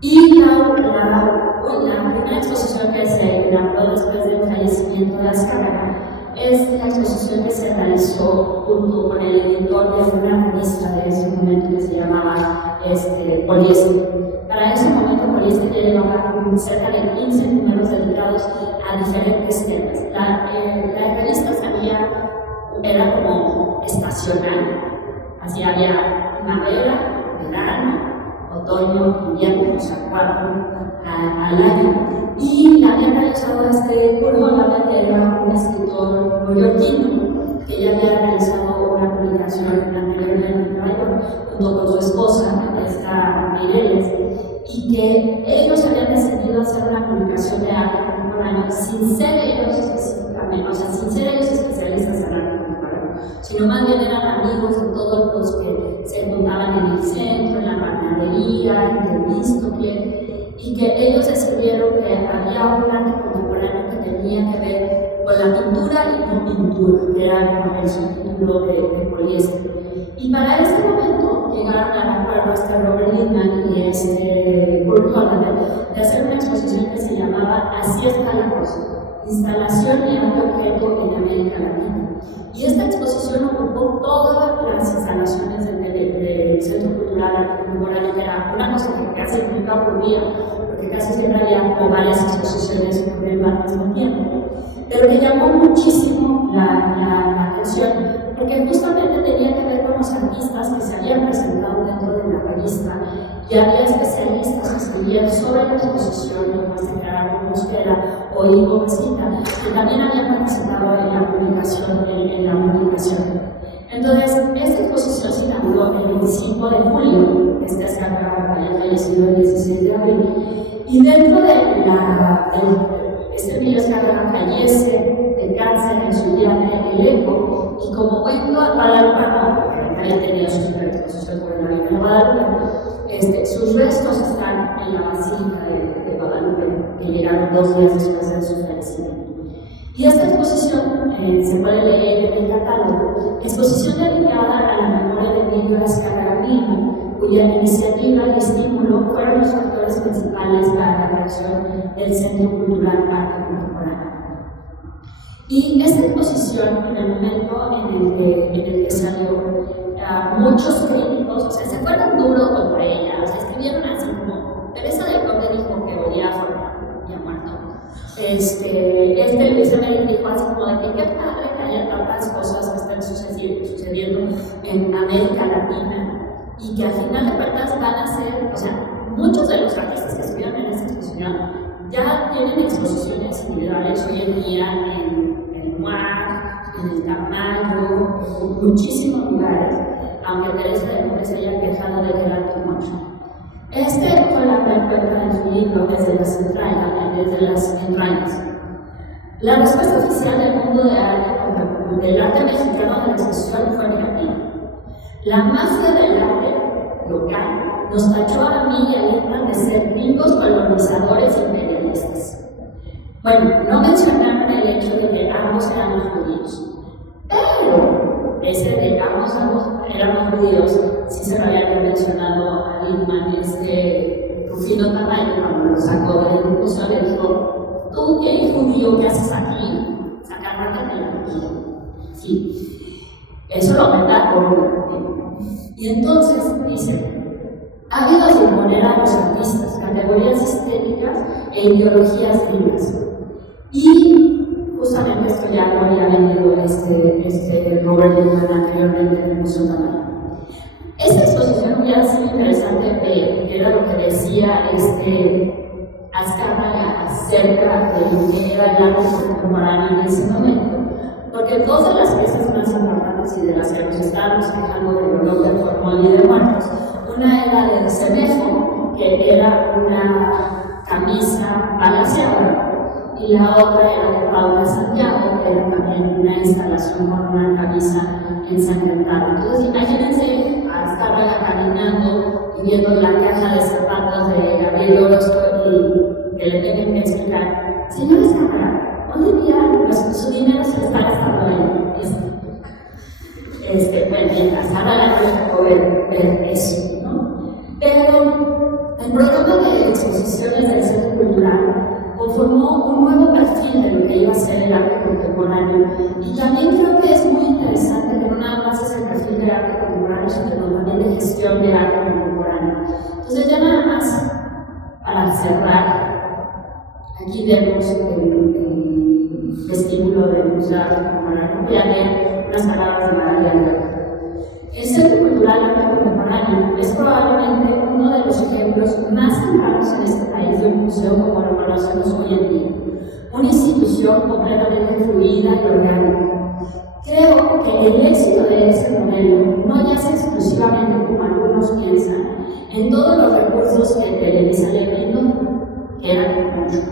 Y la primera exposición que se inauguró después del fallecimiento de Azcárraga es la exposición que se realizó junto con el editor de una revista de ese momento que se llamaba Poliéster. Para ese momento Poliéster ya llevaba cerca de 15 números dedicados a diferentes temas. La revista era como estacional, así había primavera, verano, otoño, invierno, o sea, 4 al año. Y la había realizado Kurt Vonnegut, que era un escritor neoyorquino, que ya había realizado una publicación anteriormente en Nueva York, junto con su esposa, Mireles, y que ellos habían decidido hacer una publicación de arte contemporáneo sin ser ellos específicamente, o sea, sin ser ellos especialistas en arte contemporáneo, sino más bien eran amigos de todos los que se juntaban en el centro, en la panadería, en el Místocle, y que ellos decidieron que había un arte contemporáneo que tenía que ver con la pintura y no pintura, que era como el subtítulo de Poliéster. Y para este momento llegaron al acuerdo Robert Littman y Kurt Vonnegut de hacer una exposición que se llamaba Así está la cosa, instalación y arte objeto en América Latina. Y esta exposición ocupó todas las instalaciones del Centro Cultural Arte Contemporáneo, que era una cosa que casi nunca ocurría, porque casi siempre había como varias exposiciones ocurriendo al mismo tiempo, pero que llamó muchísimo la atención, porque justamente tenía que ver con los artistas que se habían presentado dentro de la revista, y había especialistas que escribían sobre la exposición, como Gerardo Mosquera o Ivo Mezquita, que también habían participado en la publicación. Entonces, esta exposición se inauguró el 25 de julio, Azcárraga había fallecido el 16 de abril, y dentro de Emilio Azcárraga fallece de cáncer en su viaje El Eco, y como cuento para el perdón, porque había tenido sus exposición por la Virgen de Guadalupe, sus restos están en la Basílica de Guadalupe, que llegaron 2 días después de su fallecimiento. Y esta exposición se puede leer en el catálogo, exposición dedicada a la memoria de Emilio Azcárraga mismo, cuya iniciativa y estímulo fueron los factores principales para la creación del Centro Cultural Arte Contemporáneo. Y esta exposición, en el momento en el que salió, muchos críticos, o sea, se fueron duros por ella, o sea, escribieron así como, Teresa del Conde dijo que odiaba ya muerto. Luis Emery dijo así como de que qué padre que haya tantas cosas que están sucediendo en América Latina, y que al final de cuentas van a ser, o sea, muchos de los artistas que estuvieron en esta exposición ya tienen exposiciones individuales hoy en día en el MUAC, en el Tamayo, en muchísimos lugares, aunque Teresa del Conde se haya quejado de que era too much. Fue la cuenta en su libro desde las entrañas. La respuesta oficial del mundo de arte del arte mexicano de la expresión fue negativa. La mafia del arte local nos tachó a mí y a Lindman de ser gringos colonizadores y imperialistas. Bueno, no mencionaron el hecho de que ambos éramos judíos, pero ese de ambos éramos judíos sí se lo había mencionado a Lindman, Rufino Tamayo, cuando lo sacó de la discusión, le dijo: tú que eres judío, ¿qué haces aquí? Sacándote de la religión. Sí, eso lo aumenta por un. Y entonces dice: ha habido de imponer a los artistas categorías estéticas e ideologías gringas. Y justamente esto ya lo había vendido Robert Lindman anteriormente en el Museo Tamayo. Esta exposición hubiera sido interesante ver, que era lo que decía Azcárraga acerca de lo que era el arte contemporáneo en ese momento, porque dos de las piezas más importantes y de las que nos estábamos quejando del olor del formol y de muertos, una era de Cenefo, que era una camisa balanceada, y la otra era de Paula Santiago, que era también una instalación con una camisa ensangrentada. Entonces, imagínense a Azcárraga caminando y viendo la caja de zapatos de Gabriel Orozco y que le tienen que explicar: señor Azcárraga, hoy en día su dinero se está gastando en esto. Bueno, Azcárraga no le tocó ver eso, ¿no? Pero el programa de exposiciones del Centro Cultural conformó un nuevo perfil de lo que iba a ser el arte contemporáneo, y también creo que es muy interesante que no nada más es el perfil de arte contemporáneo, sino también de gestión de arte contemporáneo. Entonces, ya nada más para cerrar, aquí vemos el vestíbulo del Museo de Arte Contemporáneo. Voy a leer unas palabras de María Alberto. El Centro Cultural Arte Contemporáneo es probablemente uno de los ejemplos más cercanos en este país de un museo como lo conocemos hoy en día, una institución completamente fluida y orgánica. Creo que el éxito de ese modelo no yace exclusivamente, como algunos piensan, en todos los recursos que Televisa le brindó, que eran muchos,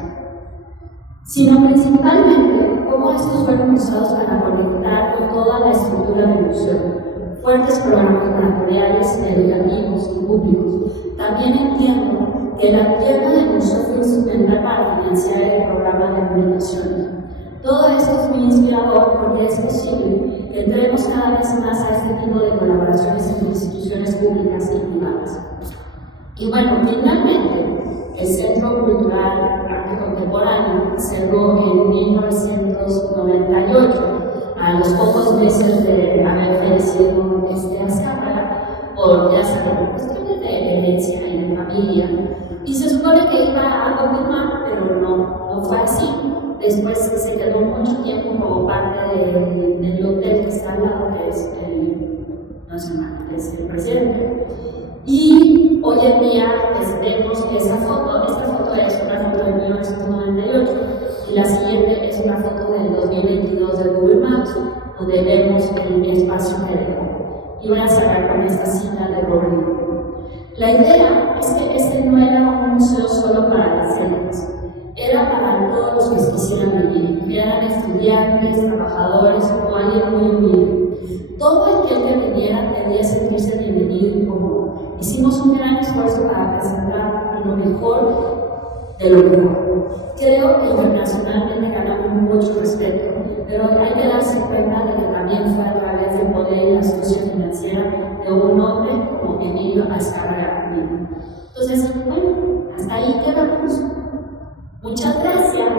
sino principalmente cómo estos fueron usados para conectar con toda la estructura del museo. Fuertes programas curatoriales, educativos y públicos. También entiendo que la pierna del museo fue instrumental para financiar el programa de comunicación. Todo esto es muy inspirador porque es posible que entremos cada vez más a este tipo de colaboraciones entre instituciones públicas y privadas. Y bueno, finalmente, el Centro Cultural Arte Contemporáneo cerró en 1998, a los pocos meses de haber fallecido Azcárraga, por ya saben, cuestiones de herencia y de familia, y se supone que iba a continuar, pero no fue así. Después se quedó mucho tiempo como parte del hotel que está al lado, que es el presidente. Y hoy en día vemos esa foto. Esta foto es una foto de 1998 y la siguiente es una foto del 2022 de Google Maps, donde vemos el espacio que dejó. Y voy a cerrar con esta cita de Robert. La idea es que este no era un museo solo para las élites, era para todos los que quisieran vivir, que eran estudiantes, trabajadores o alguien muy humilde. Todo aquel que viniera debía sentirse bienvenido y cómodo. Hicimos un gran esfuerzo para presentar lo mejor de lo mejor. Creo que internacionalmente ganamos mucho respeto, pero hay que darse cuenta de que también fue a través del poder y la astucia financiera de un hombre como Emilio Azcárraga Milmo. Entonces, bueno, hasta ahí quedamos. Muchas gracias.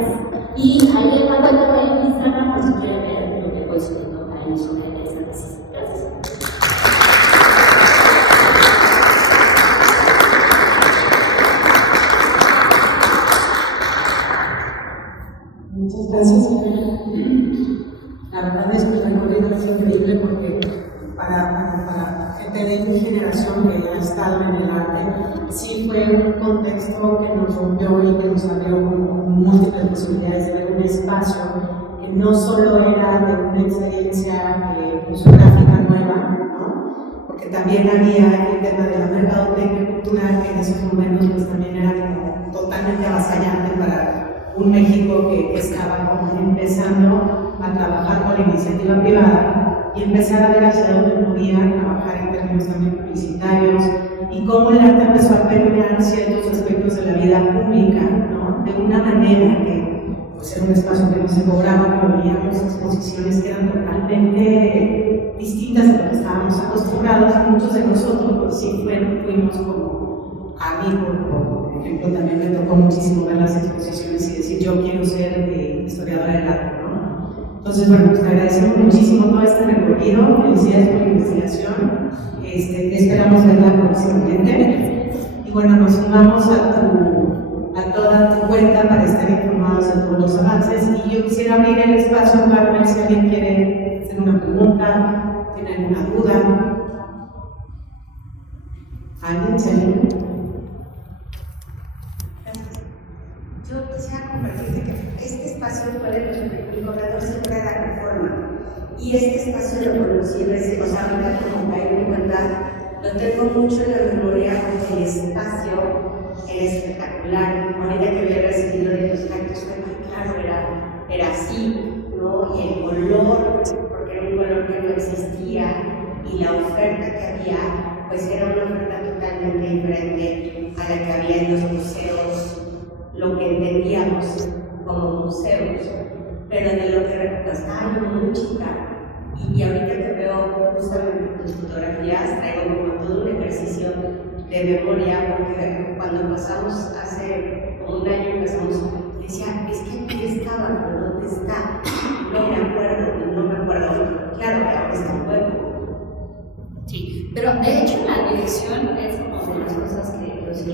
Y ahí en la cuenta de Instagram, pues si quieren ver lo que voy subiendo ahí sobre esta tesis. Gracias. Muchas gracias. La verdad es que el recorrido es increíble porque para gente de mi generación que ya ha estado en el arte, sí fue un contexto que nos rompió y que nos abrió como múltiples posibilidades de ver un espacio que no solo era de una experiencia museográfica nueva, ¿no? Porque también había el tema de la mercadotecnia cultural que en esos momentos pues también era como totalmente avasallante para un México que estaba como empezando a trabajar con la iniciativa privada y empezar a ver hacia dónde podía trabajar en términos también publicitarios y cómo el arte empezó a permear ciertos aspectos de la vida pública, ¿no? De una manera que pues, era un espacio que no se cobraba, pero veíamos exposiciones que eran totalmente distintas a lo que estábamos acostumbrados. Muchos de nosotros pues, sí fuimos como a mí, por ejemplo, también me tocó muchísimo ver las exposiciones y decir yo quiero ser historiadora del arte, ¿no? Entonces, bueno, pues te agradecemos muchísimo todo este recorrido, felicidades por la investigación, esperamos verla próximamente y bueno, nos sumamos a toda tu cuenta para estar informados de todos los avances y yo quisiera abrir el espacio para ver si alguien quiere hacer una pregunta, tiene alguna duda. ¿Alguien? Yo quisiera compartirte que este espacio fue de mi corredor siempre de la Reforma y este espacio lo conocí desde, o sea, ahorita como caí en cuenta, lo tengo mucho en la memoria porque el espacio era espectacular. Ahorita que había recibido de los actos fue muy claro, era así, ¿no? Y el color, porque era un color que no existía y la oferta que había, pues era una oferta totalmente diferente a la que había en los museos, lo que entendíamos como museos, pero de lo que estaba yo muy chica. Y ahorita que veo justamente tus fotografías, traigo como todo un ejercicio de memoria, porque cuando pasamos hace como un año empezamos, decía, es que aquí estaba, pero ¿dónde está? No me acuerdo. Claro, ahora está en juego. Sí, pero de hecho la dirección es como de las cosas que yo sí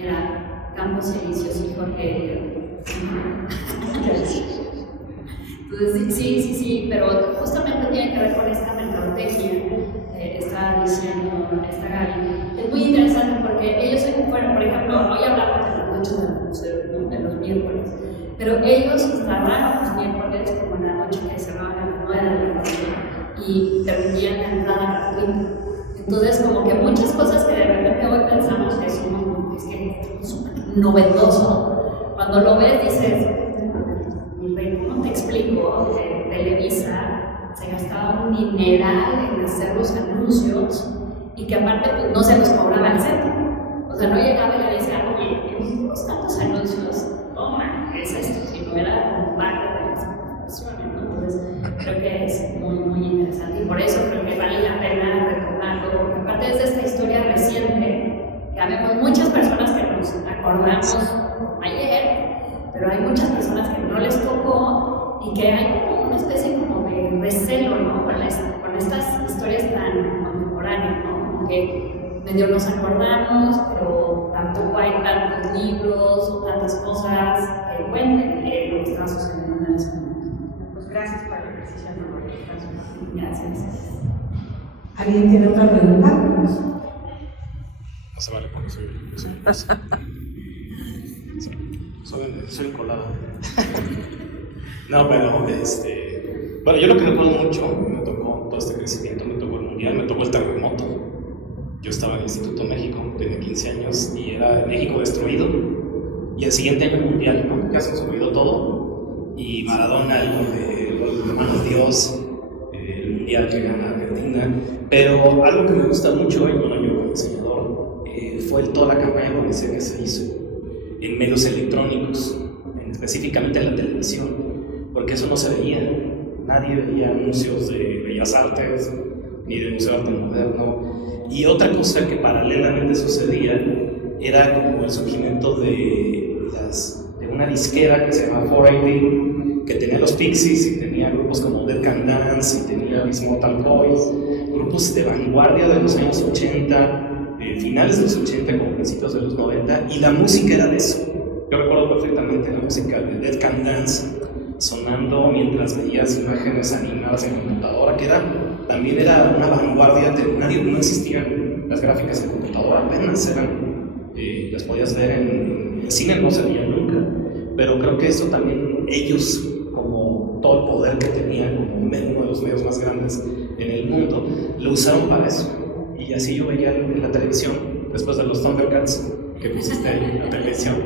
era Campos Elíseos y Jorge. Entonces, sí, pero justamente tiene que ver con esta mercadotecnia que está diciendo esta Gaby. Es muy interesante porque ellos fueron, por ejemplo, hoy hablamos de las noches del museo, ¿no? De los miércoles, pero ellos estaban los miércoles como en la noche que cerraban a las 9 de la noche y permitían la entrada gratuita. Entonces, como que muchas cosas que de repente hoy pensamos que son, es que es súper novedoso, cuando lo ves dices, ¿cómo te explico? Televisa se gastaba un dineral en hacer los anuncios y que aparte pues, no se los cobraba el centro. O sea, no llegaba y le decía, oye, tenemos tantos anuncios, toma, ¿qué es esto? Si no era como parte de las exportaciones, ¿no? Entonces, creo que es muy, muy interesante y por eso creo que vale la pena retomarlo, porque aparte es de esta historia reciente, que habemos muchas personas que nos acordamos ayer, pero hay muchas personas que no les tocó y que hay como una especie como de recelo, ¿no? con estas historias tan contemporáneas, ¿no? Como que medio nos acordamos, pero tampoco hay tantos libros o tantas cosas que cuenten lo que está sucediendo en ese momento. Pues gracias por la precisión, Gracias. ¿Alguien tiene otra pregunta? No se vale porque soy un colado. No, pero bueno, yo lo que recuerdo mucho, me tocó todo este crecimiento, me tocó el mundial, me tocó el terremoto. Yo estaba en el Instituto México, tenía 15 años y era México destruido. Y el siguiente año el mundial, ¿no? Ya se nos olvidó todo. Y Maradona, el gol de Manos Dios, el mundial que gana Argentina. Pero algo que me gusta mucho, y bueno, yo como diseñador, fue toda la campaña de publicidad que se hizo en medios electrónicos, específicamente en la televisión, porque eso no se veía. Nadie veía anuncios de Bellas Artes ni de Museo de Arte Moderno. Y otra cosa que paralelamente sucedía era como el surgimiento de una disquera que se llama 4AD, que tenía los Pixies y tenía grupos como Dead Can Dance y tenía Miss Mortal Boys, grupos de vanguardia de los años 80, finales de los 80 como principios de los 90, y la música era de eso. Yo recuerdo perfectamente la música de Dead Can Dance sonando mientras veías imágenes animadas en computadora, que también era una vanguardia, no existían las gráficas en computadora, apenas las podías ver en el cine, no se veían nunca, pero creo que eso también ellos, como todo el poder que tenían, como uno de los medios más grandes en el mundo, lo usaron para eso. Y así yo veía en la televisión, después de los Thundercats que pusiste en la televisión,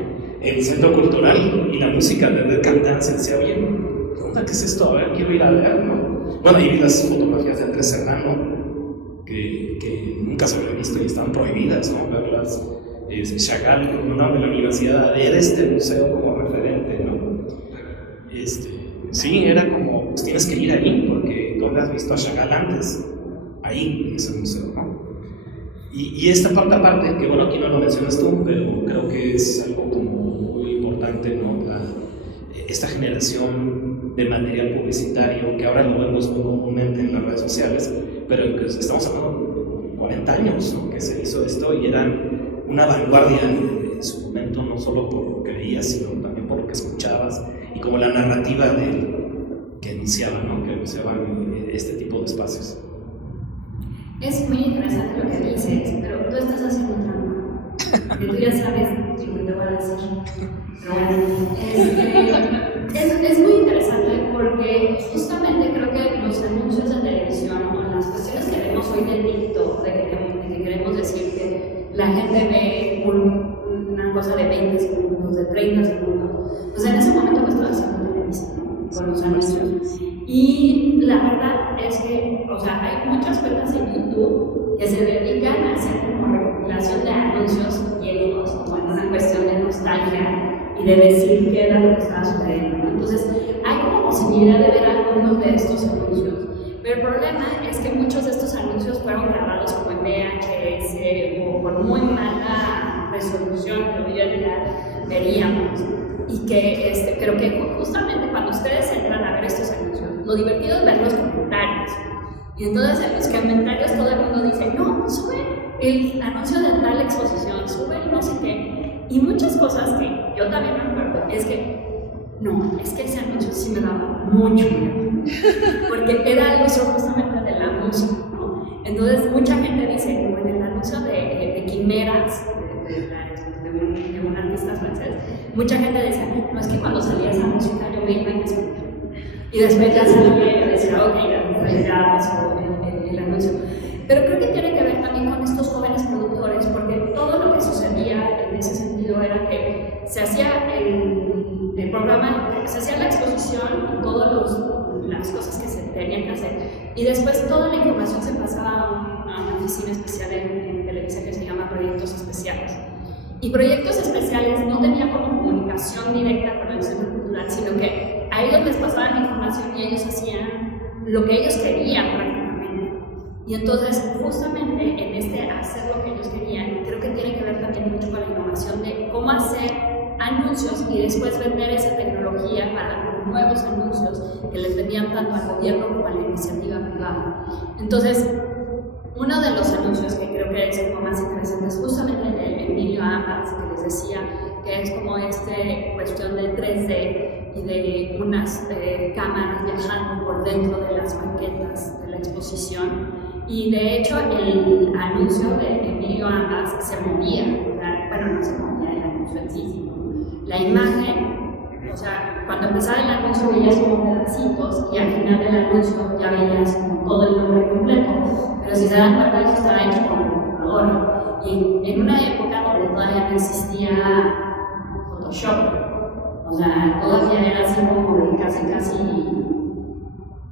el centro cultural y la música de Dead Can Dance, decía, bien, ¿qué es esto? A ver, quiero ir a ver, ¿no? Bueno, ahí vi las fotografías de Andrés Serrano, que nunca se había visto y estaban prohibidas, ¿no? Verlas. Chagall, una de la universidad, era este museo como referente, ¿no? Sí, era como, pues tienes que ir ahí, porque tú has visto a Chagall antes, ahí, en ese museo, ¿no? Y esta parte, que bueno, aquí no lo mencionas tú, pero creo que es algo como muy importante, ¿no? Esta generación de material publicitario, que ahora lo vemos muy comúnmente en las redes sociales, pero que estamos hablando de 40 años, ¿no? Que se hizo esto y eran una vanguardia en su momento, no solo por lo que veías, sino también por lo que escuchabas y como la narrativa que anunciaban, ¿no? Que anunciaban este tipo de espacios. Es muy interesante lo que dices, pero tú estás haciendo trampa. Porque tú ya sabes lo que te voy a decir. Pero bueno, es muy interesante porque justamente creo que los anuncios de televisión o las cuestiones que vemos hoy de TikTok, de que queremos decir que la gente ve una cosa de 20 segundos, de 30 segundos, pues en ese momento lo estaba haciendo televisión, ¿no? Con los anuncios. Y la verdad es que, o sea, hay muchas cuentas en YouTube que se dedican a hacer como recopilación de anuncios viejos, como en una cuestión de nostalgia y de decir qué era lo que estaba sucediendo, ¿no? Entonces, hay como posibilidad de ver algunos de estos anuncios, pero el problema es que muchos de estos anuncios fueron grabados como en VHS o con muy mala resolución que hoy en día veríamos. Y que creo que justamente cuando ustedes entran a ver estos anuncios, lo divertido es ver los comentarios. Y entonces en los comentarios todo el mundo dice, no, sube el anuncio de tal exposición, sube el no sé qué. Y muchas cosas que yo también me acuerdo es que, no, es que ese anuncio sí me daba mucho miedo. Porque era el uso justamente de la música, ¿no? Entonces mucha gente dice, como en el anuncio de Quimeras, de un artista francés, mucha gente decía, no, es que cuando salía esa música yo me iba a escuchar. Y después ya salía y yo decía, ok, ya pasó el anuncio. Pero creo que tiene que ver también con estos jóvenes productores, porque todo lo que sucedía en ese sentido era que se hacía el programa, se hacía la exposición y todas las cosas que se tenían que hacer. Y después toda la información se pasaba a una oficina especial en Televisa que se llama Proyectos Especiales. Y Proyectos Especiales no tenía como comunicación directa con el Centro Cultural, sino que a ellos les pasaban la información y ellos hacían lo que ellos querían prácticamente. Y entonces, justamente en hacer lo que ellos querían, creo que tiene que ver también mucho con la innovación de cómo hacer anuncios y después vender esa tecnología para nuevos anuncios que les vendían tanto al gobierno como a la iniciativa privada. Entonces, uno de los anuncios que creo que es como más interesante es justamente el de Emilio Ambas, que les decía que es como cuestión de 3D y de unas cámaras viajando por dentro de las maquetas de la exposición. Y de hecho el anuncio de Emilio Ambas se movía, bueno, no se movía el anuncio en sí, sino la imagen, o sea, cuando empezaba el anuncio veías como pedacitos y al final del anuncio ya veías como todo el nombre completo. Pero si se dan cuenta, eso estaba hecho con computadora. Y en una época donde todavía no existía Photoshop, o sea, todavía era así como de casi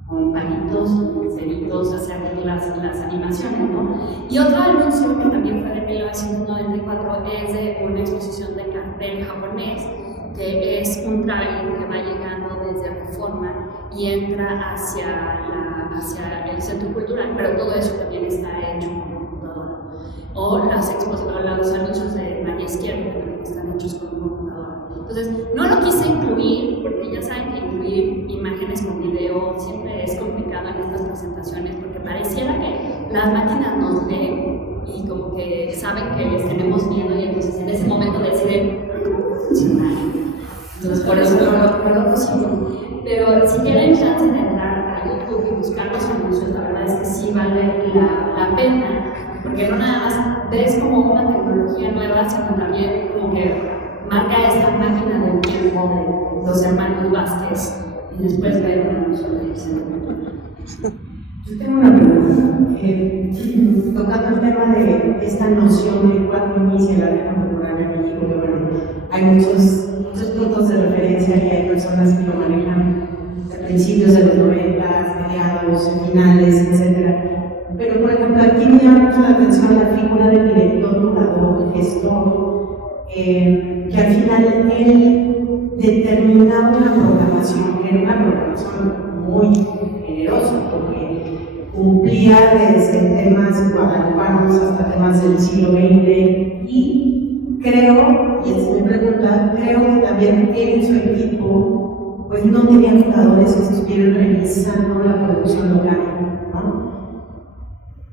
con palitos, ceritos, hacer las animaciones, ¿no? Y otro anuncio que también fue de 1994 es de una exposición de cartel japonés, que es un tráiler que va llegando desde Reforma y entra hacia el Centro Cultural, pero todo eso también está hecho con computadora. O los anuncios de María Izquierda también están hechos con computadora. Entonces, no lo quise incluir, porque ya saben que incluir imágenes con video siempre es complicado en estas presentaciones, porque pareciera que las máquinas nos leen y como que saben que les tenemos miedo y entonces en ese momento deciden funcionar. Entonces, por eso no lo pusimos. Pero si tienen chance de entrar a YouTube y buscar los anuncios, la verdad es que sí vale la pena, porque no nada más ves como una tecnología nueva, sino también como que marca esta máquina del tiempo de los hermanos Vázquez y después ver un anuncio de Centro Cultural. Yo tengo una pregunta. Tocando el tema de esta noción de cuándo inicia la vida contemporánea en México, que bueno, hay muchos puntos de referencia y hay personas que lo manejan de principios de los 90, mediados, finales, etc. Pero, por ejemplo, aquí me llama mucho la atención la figura del director, curador, gestor, que al final él determinaba una programación, que era una programación muy generosa, porque cumplía desde temas guadalupanos hasta temas del siglo XX, y creo, y es mi pregunta, creo que también él y su equipo pues no tenían curadores que estuvieran revisando la producción local, ¿no?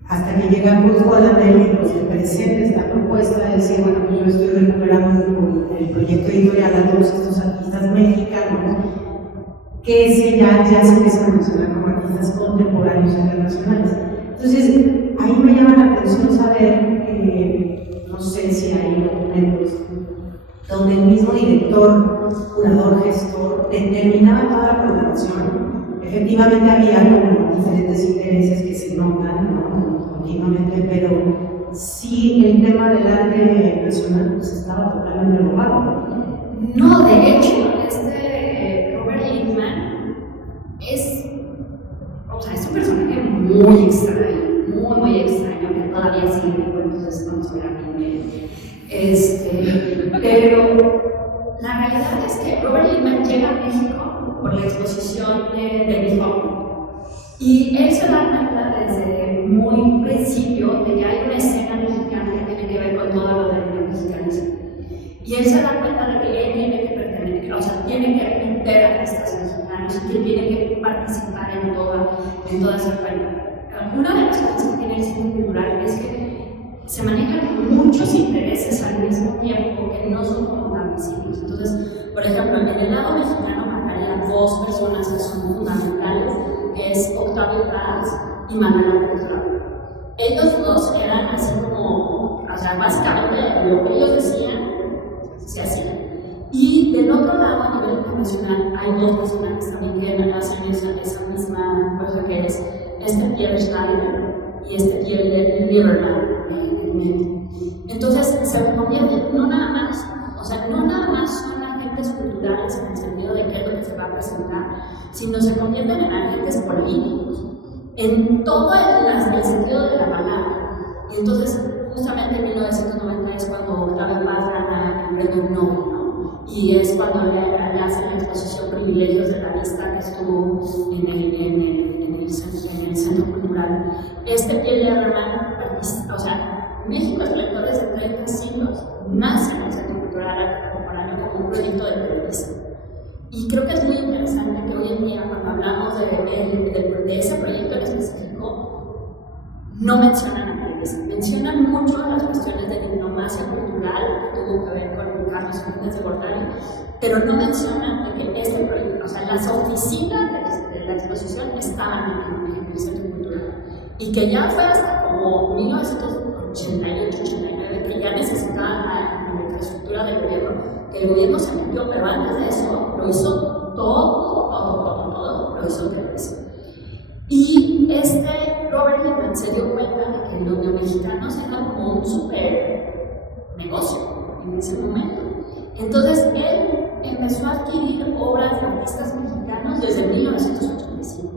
Hasta que llega Bruce Goldberg y pues le presenta esta propuesta de decir, bueno, pues yo estoy recuperando con el proyecto editorial a todos estos artistas mexicanos que ya se empiezan a mencionar como artistas contemporáneos internacionales. Entonces, ahí me llama la atención saber, no sé si hay documentos donde el mismo director, curador, gestor, determinaba toda la programación. Efectivamente había como diferentes intereses que se notan, ¿no?, continuamente, pero sí el tema del arte nacional pues estaba totalmente robado. No, de hecho, Robert Lippmann es un personaje muy extraño, muy extraño, que todavía sigue vivo, entonces vamos a ver a mí. Pero la realidad es que Robert Lippmann llega a México por la exposición de David Hockney. Y él se da cuenta desde muy principio de que hay una escena mexicana que tiene que ver con todo lo del mexicanismo. Y él se da cuenta de que él tiene que pertenecer, tiene que meter artistas mexicanos y que tiene que participar en toda esa cuenta. Una de las cosas que tiene el cine cultural es que se manejan muchos intereses al mismo tiempo que no son como tan visibles. Entonces, por ejemplo, en el lado mexicano marcaría dos personas que son fundamentales, que es Octavio Paz y Manuel Alejandro. Ellos dos eran así como, básicamente lo que ellos decían, se hacía. Y del otro lado, a nivel internacional, hay dos personajes también que hacen esa misma cosa, que es Pierre Schneider y Pierre Lieberman. Entonces, se convierten no nada más son agentes culturales en el sentido de qué es lo que se va a presentar, sino se convierten en agentes políticos, en todo el sentido de la palabra. Y entonces, justamente en 1990 es cuando Octavio Paz gana el premio Nobel, ¿no? Y es cuando le hacen la exposición Privilegios de la Vista, que estuvo en el Centro Cultural. Pierre Lieberman, México Esplendores de 30 siglos, nace en el Centro Cultural Arte Contemporáneo como un proyecto de televisión. Y creo que es muy interesante que hoy en día, cuando hablamos de ese proyecto en específico, no mencionan a Televisa. Mencionan mucho las cuestiones de diplomacia cultural que tuvo que ver con Carlos Fernández de Gortari, pero no mencionan de que este proyecto, las oficinas de la exposición estaban en el Centro Cultural. Y que ya fue hasta como 1988-89 que ya necesitaban la infraestructura del gobierno, que el gobierno se metió, pero antes de eso lo hizo todo, lo hizo Televisa. Y Robert Lippmann se dio cuenta de que los neomexicanos eran como un super negocio en ese momento. Entonces él empezó a adquirir obras de artistas mexicanos desde 1985.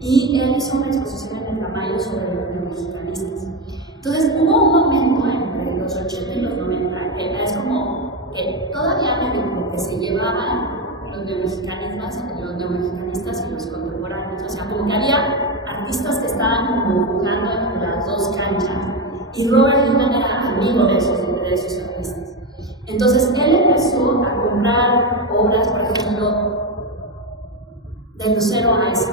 Y él hizo una exposición en el Tamayo sobre los neomexicanistas. Entonces hubo un momento entre los 80 y los 90 que es como que todavía medio que se llevaban los neomexicanistas y los contemporáneos. Como que había artistas que estaban como jugando entre las dos canchas. Y Robert Lippmann era amigo de esos artistas. Entonces él empezó a comprar obras, por ejemplo, de Lucero Aiza,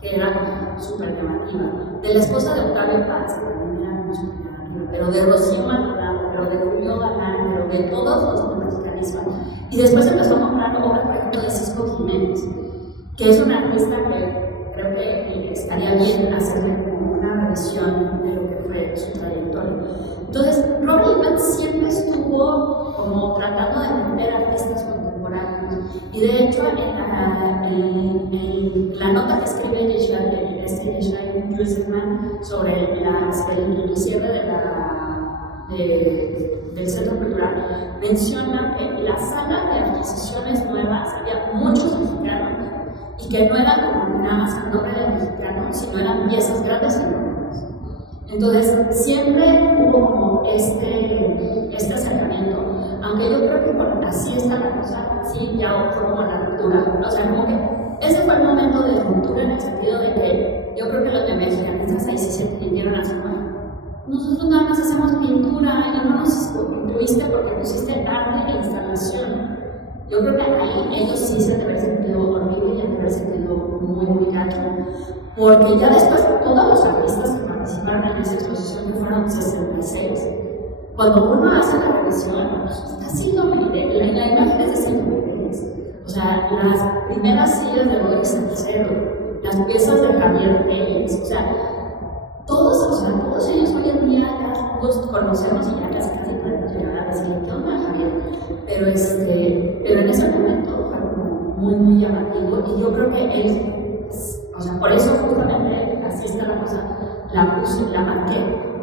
que era como súper llamativa, de la esposa de Octavio Paz, que también era muy súper llamativa, pero de Rocío Maldonado, pero de Julio Galán, pero de todos los mexicanistas. Y después empezó a comprar obras, por ejemplo, de Cisco Jiménez, que es un artista que creo que estaría bien hacerle como una revisión de lo que fue su trayectoria. Entonces, Robert Lippmann siempre estuvo como tratando de meter artistas contemporáneos. Y de hecho, en la nota que escribe Yeshai Yuselman sobre el cierre del Centro Cultural, menciona que en la sala de adquisiciones nuevas había muchos mexicanos y que no eran como nada más el nombre del mexicano, sino eran piezas grandes y enormes. Entonces, siempre hubo como este acercamiento, aunque yo creo que bueno, así está la cosa, sí, ya fue como la ruptura, o sea, como que ese fue el momento de ruptura en el sentido de que yo creo que los de mexicanistas ahí sí se entendieron así como, nosotros nada más hacemos pintura y no nos incluiste porque pusiste arte e instalación. Yo creo que ahí ellos sí se han de haber sentido horrible y han de haber sentido muy, muy gacho, porque ya después todos los artistas que participaron en esa exposición, que fueron 66, cuando uno hace la revisión, pues, está haciendo la imagen es de 100 Meireles. O sea, las primeras sillas de Rodríguez Salcedo, las piezas de Javier Reyes, o sea, todos ellos hoy en día ya los conocemos y ya casi podemos llegar a decir, ¿qué onda, Javier? Pero en ese momento fue como muy, muy llamativo y yo creo que él, o sea, por eso justamente así está la cosa, la puse, la marqué,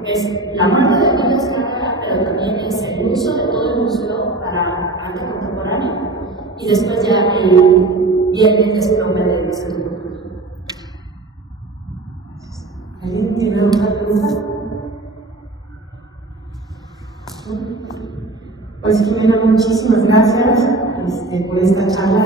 es la muerte de Emilio Azcárraga, pero también es el uso de todo el museo para arte contemporáneo y después ya viene el desplome de los centros. ¿Alguien tiene otra pregunta? Pues Jimena, muchísimas gracias por esta charla.